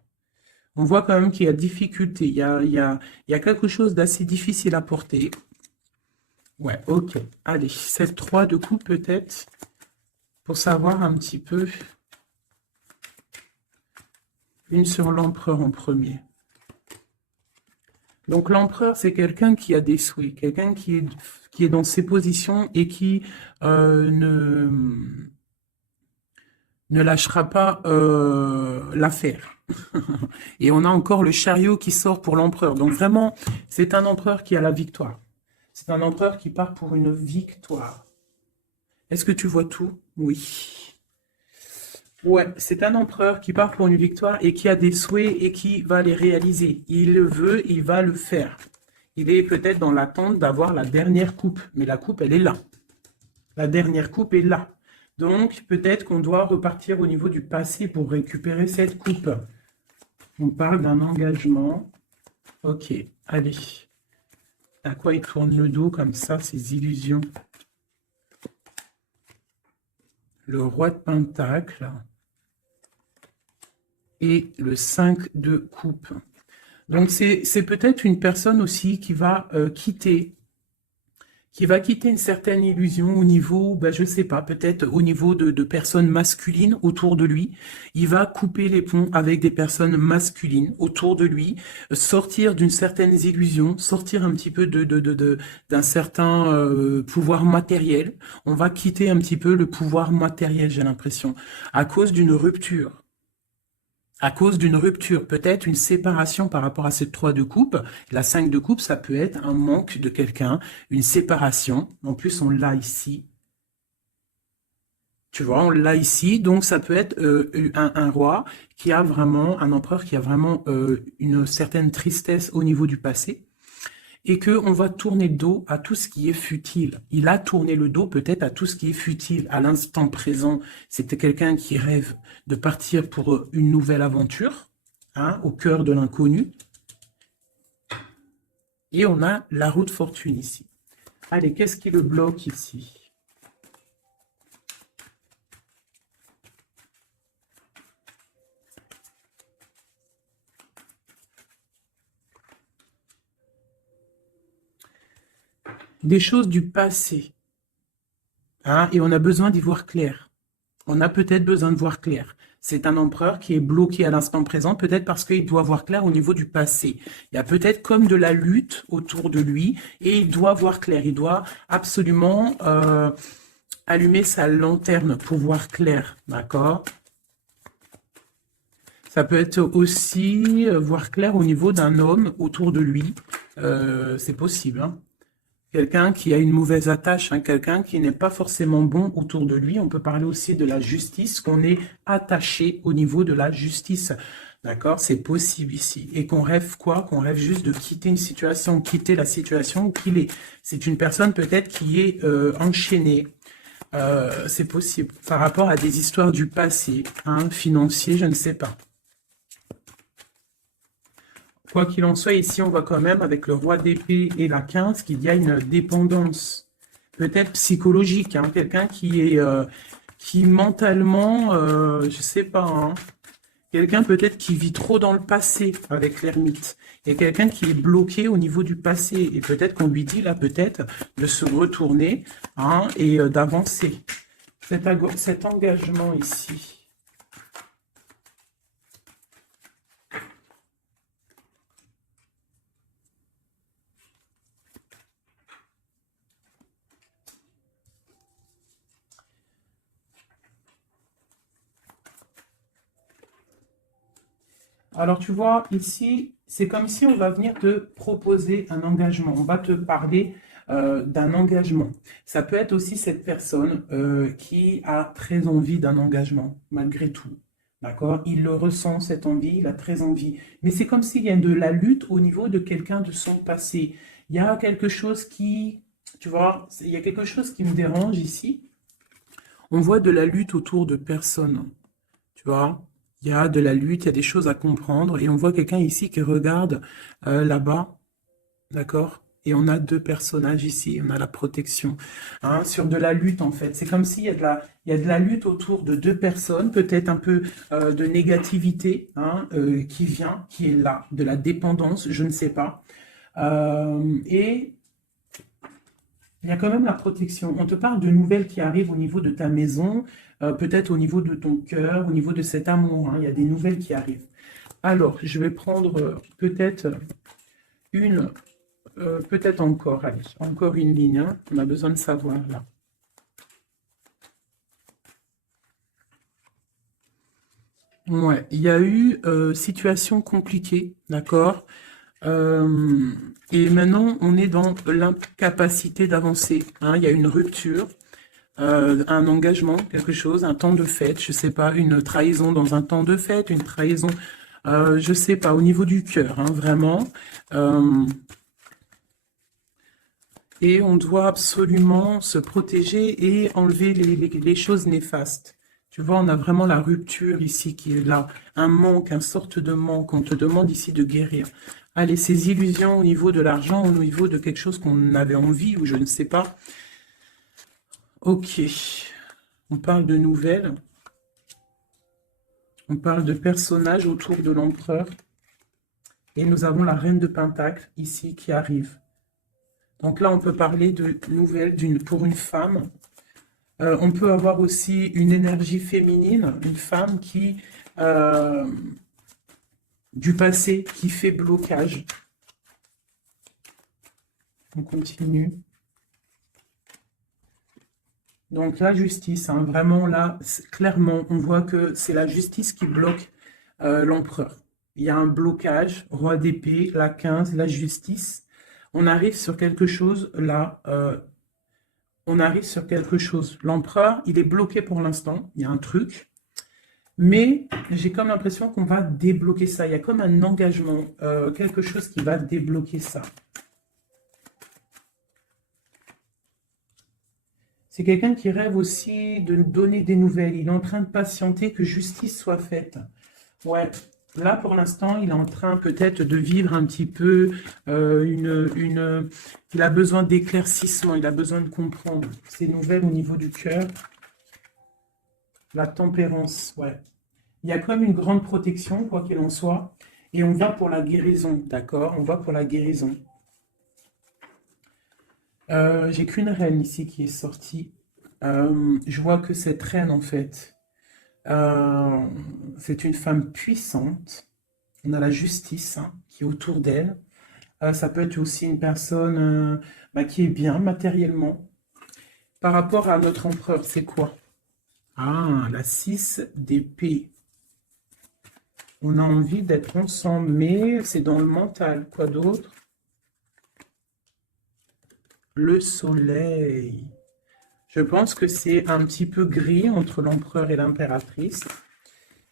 On voit quand même qu'il y a difficulté, il y a quelque chose d'assez difficile à porter. Ouais, ok. Allez, cette 3 de coupe peut-être, pour savoir un petit peu. Une sur l'empereur en premier. Donc l'empereur, c'est quelqu'un qui a des souhaits, quelqu'un qui est dans ses positions et qui ne lâchera pas l'affaire. Et on a encore le chariot qui sort pour l'empereur. Donc vraiment, c'est un empereur qui a la victoire. C'est un empereur qui part pour une victoire. Est-ce que tu vois tout? Oui. Ouais, c'est un empereur qui part pour une victoire et qui a des souhaits et qui va les réaliser. Il le veut, il va le faire. Il est peut-être dans l'attente d'avoir la dernière coupe, mais la coupe, elle est là. La dernière coupe est là. Donc, peut-être qu'on doit repartir au niveau du passé pour récupérer cette coupe. On parle d'un engagement. Ok, allez. À quoi il tourne le dos comme ça, ces illusions? Le roi de pentacle et le 5 de coupe. Donc, c'est peut-être une personne aussi qui va quitter une certaine illusion au niveau, ben, je sais pas, peut-être au niveau de personnes masculines autour de lui. Il va couper les ponts avec des personnes masculines autour de lui, sortir d'une certaine illusion, sortir un petit peu d'un certain pouvoir matériel. On va quitter un petit peu le pouvoir matériel, j'ai l'impression, à cause d'une rupture. À cause d'une rupture, peut-être une séparation par rapport à cette 3 de coupe. La 5 de coupe, ça peut être un manque de quelqu'un, une séparation. En plus, on l'a ici. Tu vois, on l'a ici. Donc, ça peut être un roi qui a vraiment, un empereur qui a vraiment une certaine tristesse au niveau du passé. Et qu'on va tourner le dos à tout ce qui est futile. Il a tourné le dos peut-être à tout ce qui est futile. À l'instant présent, c'était quelqu'un qui rêve de partir pour une nouvelle aventure, hein, au cœur de l'inconnu. Et on a la roue de fortune ici. Allez, qu'est-ce qui le bloque ici? Des choses du passé. Hein, et on a besoin d'y voir clair. On a peut-être besoin de voir clair. C'est un empereur qui est bloqué à l'instant présent, peut-être parce qu'il doit voir clair au niveau du passé. Il y a peut-être comme de la lutte autour de lui, et il doit voir clair. Il doit absolument allumer sa lanterne pour voir clair, d'accord? Ça peut être aussi voir clair au niveau d'un homme autour de lui. C'est possible, hein. Quelqu'un qui a une mauvaise attache, hein, quelqu'un qui n'est pas forcément bon autour de lui. On peut parler aussi de la justice, qu'on est attaché au niveau de la justice. D'accord? C'est possible ici. Et qu'on rêve quoi? Qu'on rêve juste de quitter une situation, quitter la situation qu'il est. C'est une personne peut-être qui est enchaînée. C'est possible. Par rapport à des histoires du passé, hein, financier, je ne sais pas. Quoi qu'il en soit, ici, on voit quand même, avec le roi d'épée et la 15, qu'il y a une dépendance, peut-être psychologique, hein, quelqu'un qui est, qui mentalement, je sais pas, hein, quelqu'un peut-être qui vit trop dans le passé avec l'ermite, et quelqu'un qui est bloqué au niveau du passé, et peut-être qu'on lui dit là, peut-être, de se retourner, hein, et d'avancer. Cet engagement ici. Alors, tu vois, ici, c'est comme si on va venir te proposer un engagement. On va te parler d'un engagement. Ça peut être aussi cette personne qui a très envie d'un engagement, malgré tout. D'accord? Il le ressent, cette envie, il a très envie. Mais c'est comme s'il y a de la lutte au niveau de quelqu'un de son passé. Il y a quelque chose qui, tu vois, il y a quelque chose qui me dérange ici. On voit de la lutte autour de personnes. Tu vois, il y a de la lutte, il y a des choses à comprendre. Et on voit quelqu'un ici qui regarde là-bas, d'accord? Et on a deux personnages ici, on a la protection, hein, sur de la lutte en fait. C'est comme s'il y a il y a de la lutte autour de deux personnes, peut-être un peu de négativité, hein, qui vient, qui est là, de la dépendance, je ne sais pas. Et il y a quand même la protection. On te parle de nouvelles qui arrivent au niveau de ta maison, peut-être au niveau de ton cœur, au niveau de cet amour, hein. Il y a des nouvelles qui arrivent. Alors, je vais prendre peut-être une, peut-être encore, allez, encore une ligne, hein. On a besoin de savoir là. Ouais, il y a eu situation compliquée, d'accord? Euh, et maintenant, on est dans l'incapacité d'avancer, hein. Il y a une rupture. Un engagement, quelque chose, un temps de fête, je sais pas, une trahison dans un temps de fête, une trahison, je sais pas, au niveau du cœur, hein, vraiment. Euh, et on doit absolument se protéger et enlever les choses néfastes. Tu vois, on a vraiment la rupture ici qui est là, un manque, une sorte de manque. On te demande ici de guérir. Allez, ces illusions au niveau de l'argent, au niveau de quelque chose qu'on avait envie ou je ne sais pas. Ok, on parle de nouvelles. On parle de personnages autour de l'empereur. Et nous avons la reine de Pentacle ici qui arrive. Donc là, on peut parler de nouvelles pour une femme. On peut avoir aussi une énergie féminine, une femme qui, du passé, qui fait blocage. On continue. Donc la justice, hein, vraiment là, clairement, on voit que c'est la justice qui bloque l'empereur. Il y a un blocage, roi d'épée, la 15, la justice. On arrive sur quelque chose là, on arrive sur quelque chose. L'empereur, il est bloqué pour l'instant, il y a un truc, mais j'ai comme l'impression qu'on va débloquer ça. Il y a comme un engagement, quelque chose qui va débloquer ça. C'est quelqu'un qui rêve aussi de donner des nouvelles. Il est en train de patienter que justice soit faite. Ouais, Là, pour l'instant, il est en train peut-être de vivre un petit peu il a besoin d'éclaircissement, il a besoin de comprendre ces nouvelles au niveau du cœur. La tempérance, ouais. Il y a comme une grande protection, quoi qu'il en soit. Et on va pour la guérison, d'accord? On va pour la guérison. J'ai qu'une reine ici qui est sortie. Je vois que cette reine, en fait, euh, c'est une femme puissante. On a la justice hein, qui est autour d'elle. Ça peut être aussi une personne bah, qui est bien matériellement. Par rapport à notre empereur, c'est quoi? Ah, la 6 d'épée. On a envie d'être ensemble, mais c'est dans le mental. Quoi d'autre? Le soleil. Je pense que c'est un petit peu gris entre l'empereur et l'impératrice,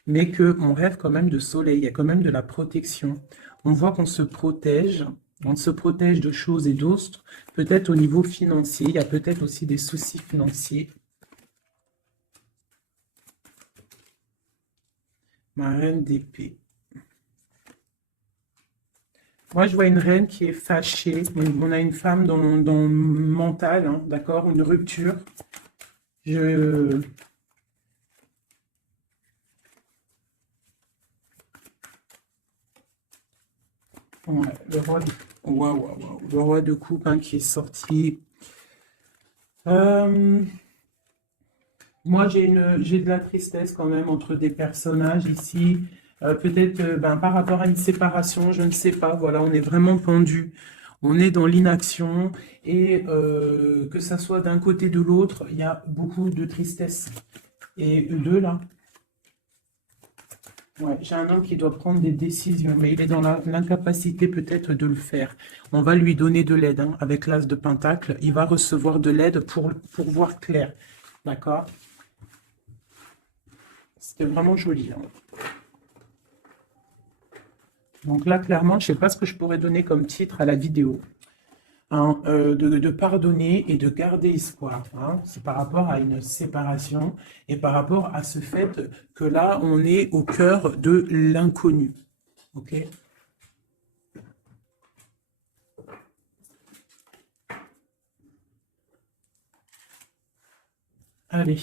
mais qu'on rêve quand même de soleil. Il y a quand même de la protection. On voit qu'on se protège. On se protège de choses et d'autres. Peut-être au niveau financier. Il y a peut-être aussi des soucis financiers. Ma reine d'épée. Moi, je vois une reine qui est fâchée. On a une femme dans le mental, hein, d'accord? Une rupture. Je... Ouais, waouh, waouh, waouh. Le roi de coupe hein, qui est sorti. Euh, Moi, j'ai de la tristesse quand même entre des personnages ici. Peut-être ben, par rapport à une séparation, je ne sais pas. Voilà, on est vraiment pendu. On est dans l'inaction et que ça soit d'un côté ou de l'autre, il y a beaucoup de tristesse. Et deux là, ouais, j'ai un homme qui doit prendre des décisions, mais il est dans l'incapacité peut-être de le faire. On va lui donner de l'aide hein, avec l'as de Pentacle. Il va recevoir de l'aide pour voir clair. D'accord? C'était vraiment joli. Hein. Donc là, clairement, je ne sais pas ce que je pourrais donner comme titre à la vidéo. Hein, de pardonner et de garder espoir. Hein. C'est par rapport à une séparation et par rapport à ce fait que là, on est au cœur de l'inconnu. OK? Allez,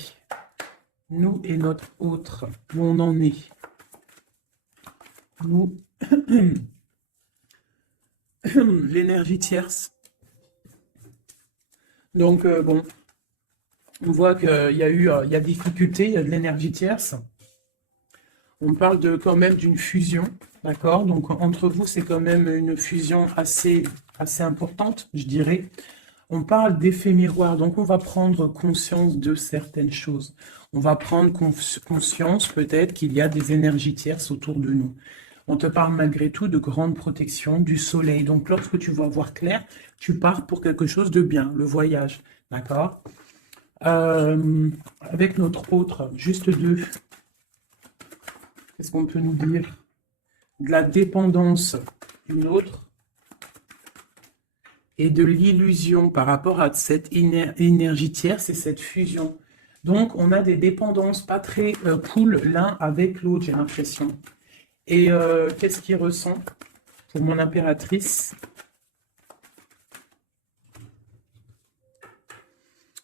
nous et notre autre, où on en est. Nous, l'énergie tierce. Donc, bon, on voit qu'il y a il y a difficulté, il y a de l'énergie tierce. On parle de, quand même d'une fusion, d'accord? Donc, entre vous, c'est quand même une fusion assez importante, je dirais. On parle d'effet miroir, donc on va prendre conscience de certaines choses. On va prendre conscience peut-être qu'il y a des énergies tierces autour de nous. On te parle malgré tout de grande protection du soleil. Donc lorsque tu vas voir clair, tu pars pour quelque chose de bien, le voyage. D'accord? Avec notre autre, juste deux. Qu'est-ce qu'on peut nous dire? De la dépendance, une autre. Et de l'illusion par rapport à cette énergie tierce et cette fusion. Donc, on a des dépendances pas très cool l'un avec l'autre, j'ai l'impression. Et qu'est-ce qu'il ressent pour mon impératrice?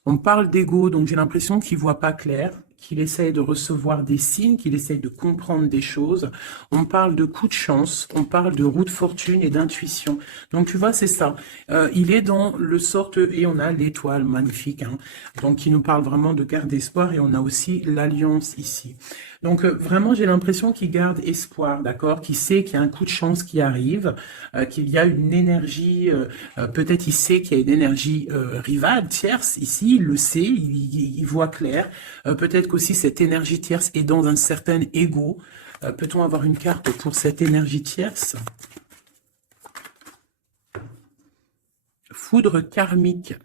On parle d'ego, donc j'ai l'impression qu'il ne voit pas clair, qu'il essaye de recevoir des signes, qu'il essaye de comprendre des choses. On parle de coup de chance, on parle de roue de fortune et d'intuition. Donc tu vois, c'est ça. Il est dans le sorte, et on a l'étoile magnifique, hein, donc qui nous parle vraiment de garde d'espoir, et on a aussi l'alliance ici. Donc vraiment, j'ai l'impression qu'il garde espoir, d'accord, qu'il sait qu'il y a un coup de chance qui arrive, qu'il y a une énergie, peut-être il sait qu'il y a une énergie rivale, tierce, ici, il le sait, il voit clair. Peut-être qu'aussi cette énergie tierce est dans un certain ego. Peut-on avoir une carte pour cette énergie tierce? Foudre karmique.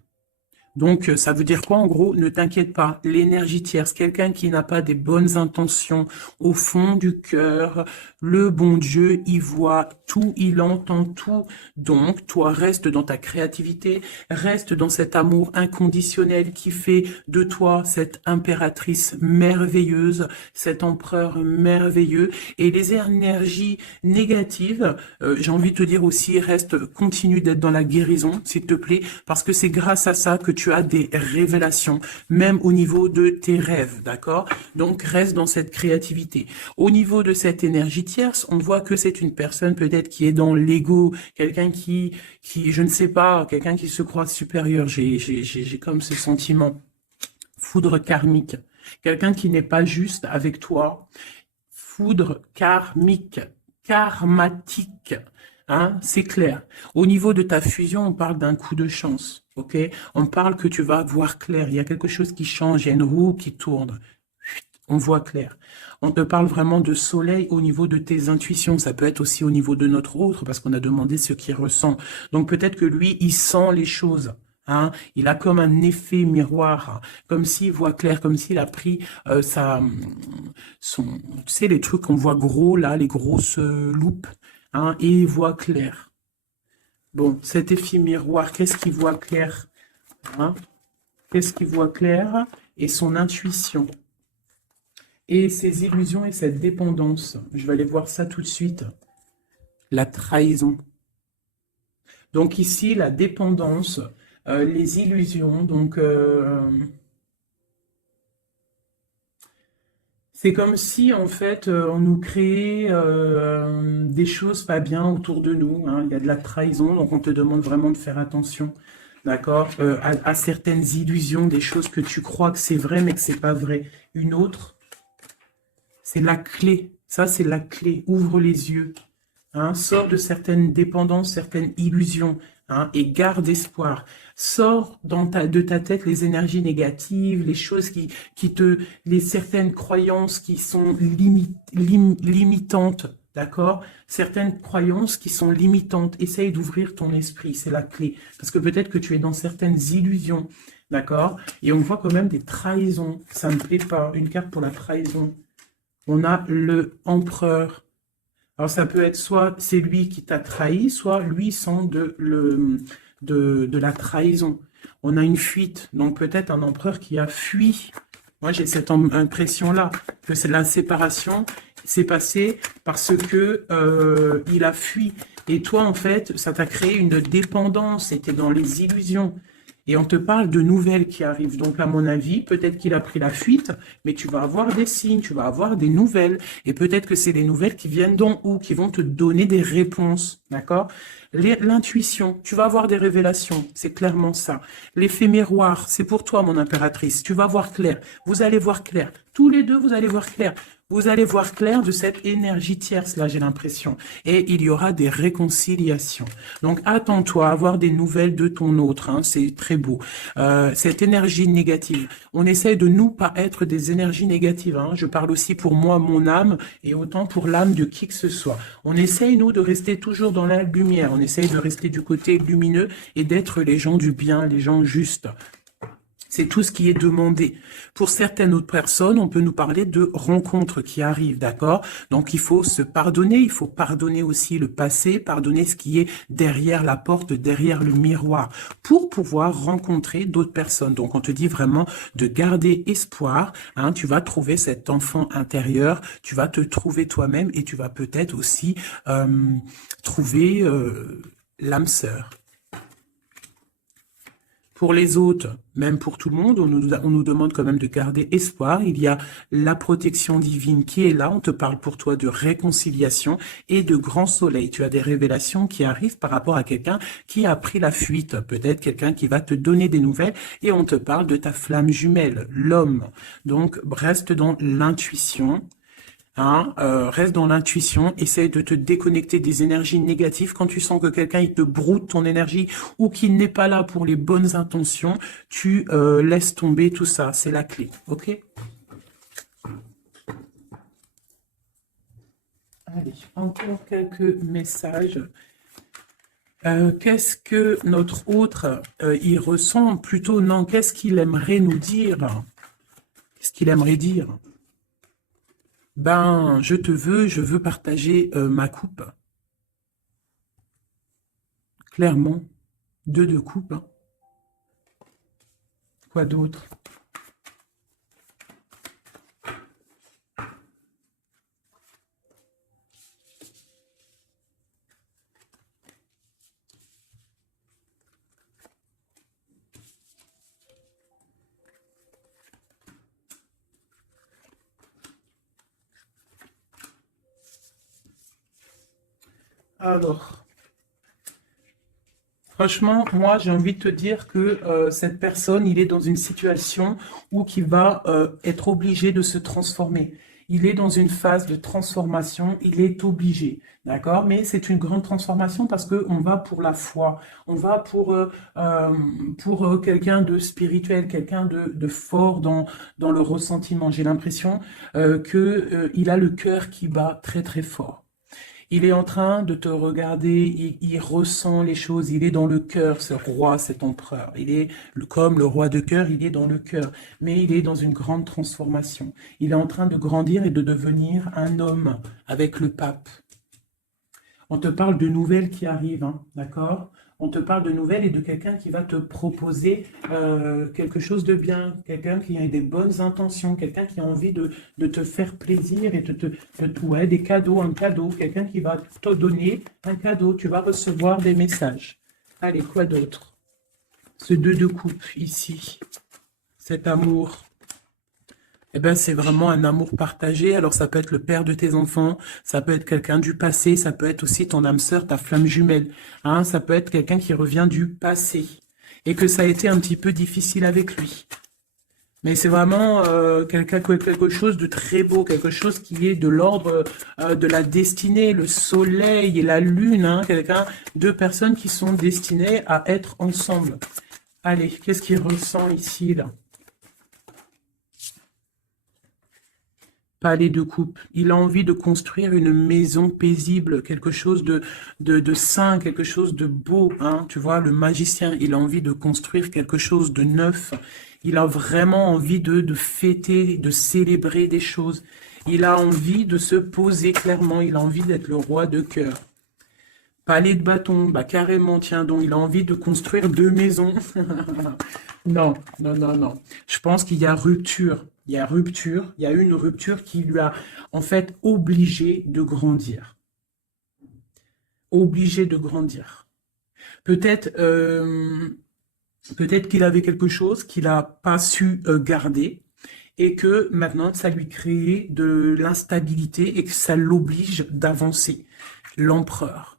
Donc, ça veut dire quoi en gros? Ne t'inquiète pas, l'énergie tierce, quelqu'un qui n'a pas des bonnes intentions au fond du cœur, le bon Dieu, il voit tout, il entend tout. Donc, toi, reste dans ta créativité, reste dans cet amour inconditionnel qui fait de toi cette impératrice merveilleuse, cet empereur merveilleux. Et les énergies négatives, j'ai envie de te dire aussi, continue d'être dans la guérison, s'il te plaît, parce que c'est grâce à ça que tu as des révélations, même au niveau de tes rêves, d'accord? Donc, reste dans cette créativité. Au niveau de cette énergie tierce, on voit que c'est une personne peut-être qui est dans l'ego, quelqu'un je ne sais pas, quelqu'un qui se croit supérieur. J'ai comme ce sentiment. Foudre karmique. Quelqu'un qui n'est pas juste avec toi. Foudre karmique, karmatique. Hein, c'est clair. Au niveau de ta fusion, on parle d'un coup de chance. Ok? On parle que tu vas voir clair. Il y a quelque chose qui change. Il y a une roue qui tourne. On voit clair. On te parle vraiment de soleil au niveau de tes intuitions. Ça peut être aussi au niveau de notre autre, parce qu'on a demandé ce qu'il ressent. Donc peut-être que lui, il sent les choses. Hein, il a comme un effet miroir, comme s'il voit clair, comme s'il a pris tu sais, les trucs qu'on voit gros là, les grosses loupes, hein, et il voit clair. Bon, cet effet miroir, qu'est-ce qu'il voit clair, hein? Qu'est-ce qu'il voit clair? Et son intuition. Et ses illusions et cette dépendance. Je vais aller voir ça tout de suite. La trahison. Donc ici, la dépendance, les illusions. Donc, c'est comme si, en fait, on nous créait des choses pas bien autour de nous. Hein. Il y a de la trahison, donc on te demande vraiment de faire attention. D'accord? À certaines illusions, des choses que tu crois que c'est vrai, mais que c'est pas vrai. Une autre, c'est la clé. Ça, c'est la clé. Ouvre les yeux. Hein, sors de certaines dépendances, certaines illusions, hein, et garde espoir. Sors de ta tête les énergies négatives, les choses les certaines croyances qui sont limitantes, d'accord? Certaines croyances qui sont limitantes. Essaye d'ouvrir ton esprit, c'est la clé. Parce que peut-être que tu es dans certaines illusions, d'accord? Et on voit quand même des trahisons. Ça me plaît pas. Une carte pour la trahison. On a le empereur. Alors ça peut être soit c'est lui qui t'a trahi, soit lui sent de la trahison. On a une fuite, donc peut-être un empereur qui a fui. Moi j'ai cette impression-là, que c'est la séparation, c'est passé parce que il a fui. Et toi en fait, ça t'a créé une dépendance, c'était dans les illusions. Et on te parle de nouvelles qui arrivent. Donc, à mon avis, peut-être qu'il a pris la fuite, mais tu vas avoir des signes, tu vas avoir des nouvelles. Et peut-être que c'est des nouvelles qui viennent d'en haut, qui vont te donner des réponses. D'accord? L'intuition, tu vas avoir des révélations. C'est clairement ça. L'effet miroir, c'est pour toi, mon impératrice. Tu vas voir clair. Vous allez voir clair. Tous les deux, vous allez voir clair. Vous allez voir clair de cette énergie tierce, là, j'ai l'impression. Et il y aura des réconciliations. Donc, attends-toi à avoir des nouvelles de ton autre. Hein, c'est très beau. Cette énergie négative. On essaie de nous pas être des énergies négatives. Hein. Je parle aussi pour moi, mon âme, et autant pour l'âme de qui que ce soit. On essaye, nous, de rester toujours dans la lumière. On essaye de rester du côté lumineux et d'être les gens du bien, les gens justes. C'est tout ce qui est demandé. Pour certaines autres personnes, on peut nous parler de rencontres qui arrivent, d'accord? Donc, il faut se pardonner, il faut pardonner aussi le passé, pardonner ce qui est derrière la porte, derrière le miroir, pour pouvoir rencontrer d'autres personnes. Donc, on te dit vraiment de garder espoir, hein, tu vas trouver cet enfant intérieur, tu vas te trouver toi-même et tu vas peut-être aussi trouver l'âme sœur. Pour les autres, même pour tout le monde, on nous demande quand même de garder espoir. Il y a la protection divine qui est là. On te parle pour toi de réconciliation et de grand soleil. Tu as des révélations qui arrivent par rapport à quelqu'un qui a pris la fuite. Peut-être quelqu'un qui va te donner des nouvelles et on te parle de ta flamme jumelle, l'homme. Donc, reste dans l'intuition. Hein, reste dans l'intuition, essaye de te déconnecter des énergies négatives. Quand tu sens que quelqu'un il te broute ton énergie ou qu'il n'est pas là pour les bonnes intentions, tu laisses tomber tout ça. C'est la clé, ok? Allez, encore quelques messages. Qu'est-ce que notre autre, il ressent? Plutôt, non, qu'est-ce qu'il aimerait nous dire? Qu'est-ce qu'il aimerait dire? Ben, je veux partager ma coupe. Clairement, deux de coupe. Hein. Quoi d'autre? Alors, franchement, moi, j'ai envie de te dire que cette personne, il est dans une situation où il va être obligé de se transformer. Il est dans une phase de transformation, il est obligé, d'accord? Mais c'est une grande transformation parce que on va pour la foi, on va pour quelqu'un de spirituel, quelqu'un de fort dans le ressentiment. J'ai l'impression qu'il a le cœur qui bat très très fort. Il est en train de te regarder, il ressent les choses, il est dans le cœur, ce roi, cet empereur. Il est comme le roi de cœur, il est dans le cœur, mais il est dans une grande transformation. Il est en train de grandir et de devenir un homme avec le pape. On te parle de nouvelles qui arrivent, hein, d'accord? On te parle de nouvelles et de quelqu'un qui va te proposer quelque chose de bien, quelqu'un qui a des bonnes intentions, quelqu'un qui a envie de te faire plaisir et ouais, des cadeaux, un cadeau, quelqu'un qui va te donner un cadeau, tu vas recevoir des messages. Allez, quoi d'autre? Ce 2 de coupe ici, cet amour. Eh ben, c'est vraiment un amour partagé. Alors, ça peut être le père de tes enfants, ça peut être quelqu'un du passé, ça peut être aussi ton âme sœur, ta flamme jumelle. Hein, ça peut être quelqu'un qui revient du passé et que ça a été un petit peu difficile avec lui. Mais c'est vraiment quelque chose de très beau, quelque chose qui est de l'ordre de la destinée, le soleil et la lune. Hein, deux personnes qui sont destinées à être ensemble. Allez, qu'est-ce qu'il ressent ici, là? Palais de coupe. Il a envie de construire une maison paisible, quelque chose de sain, quelque chose de beau. Hein. Tu vois, le magicien, il a envie de construire quelque chose de neuf. Il a vraiment envie de fêter, de célébrer des choses. Il a envie de se poser clairement. Il a envie d'être le roi de cœur. Palais de bâton, bah carrément, tiens donc, il a envie de construire 2 maisons. Non, non, non, non. Je pense qu'il y a rupture. Il y a rupture. Il y a une rupture qui lui a, en fait, obligé de grandir. Obligé de grandir. Peut-être peut-être qu'il avait quelque chose qu'il n'a pas su garder et que maintenant, ça lui crée de l'instabilité et que ça l'oblige d'avancer. L'empereur.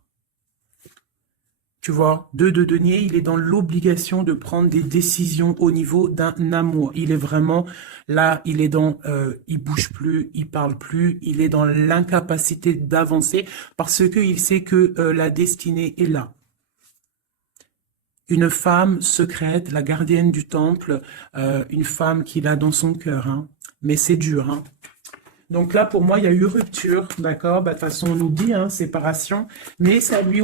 Tu vois, 2 de denier, il est dans l'obligation de prendre des décisions au niveau d'un amour. Il est vraiment là, il est dans, il bouge plus, il parle plus, il est dans l'incapacité d'avancer parce que il sait que la destinée est là. Une femme secrète, la gardienne du temple, une femme qu'il a dans son cœur. Hein. Mais c'est dur, hein. Donc là, pour moi, il y a eu rupture, d'accord? Bah, de toute façon, on nous dit, hein, séparation, mais ça lui,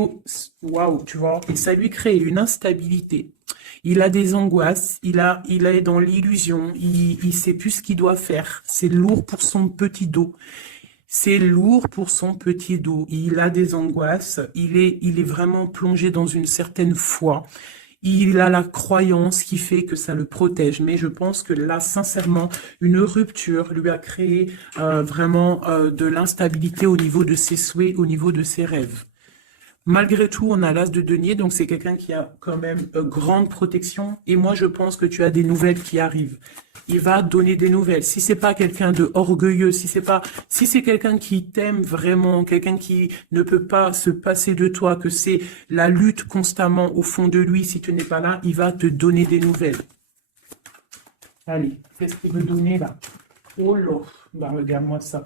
waouh, tu vois, et ça lui crée une instabilité. Il a des angoisses, il est dans l'illusion, il sait plus ce qu'il doit faire. C'est lourd pour son petit dos. C'est lourd pour son petit dos. Il a des angoisses, il est vraiment plongé dans une certaine foi. Il a la croyance qui fait que ça le protège. Mais je pense que là, sincèrement, une rupture lui a créé vraiment de l'instabilité au niveau de ses souhaits, au niveau de ses rêves. Malgré tout, on a l'as de denier, donc c'est quelqu'un qui a quand même grande protection. Et moi, je pense que tu as des nouvelles qui arrivent. Il va donner des nouvelles. Si c'est pas quelqu'un de orgueilleux, si c'est quelqu'un qui t'aime vraiment, quelqu'un qui ne peut pas se passer de toi, que c'est la lutte constamment au fond de lui, si tu n'es pas là, il va te donner des nouvelles. Allez, qu'est-ce qu'il veut donner là? Oh là, bah regarde-moi ça.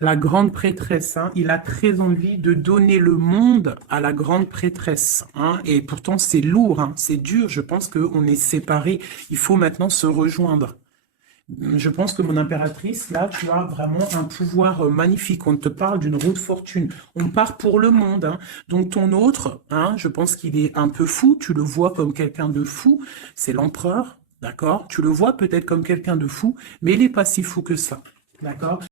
La grande prêtresse, hein, il a très envie de donner le monde à la grande prêtresse. Hein, et pourtant, c'est lourd, hein, c'est dur. Je pense qu'on est séparés. Il faut maintenant se rejoindre. Je pense que mon impératrice, là, tu as vraiment un pouvoir magnifique. On te parle d'une roue de fortune. On part pour le monde, hein. Donc ton autre, hein, je pense qu'il est un peu fou. Tu le vois comme quelqu'un de fou. C'est l'empereur, d'accord? Tu le vois peut-être comme quelqu'un de fou, mais il n'est pas si fou que ça, d'accord?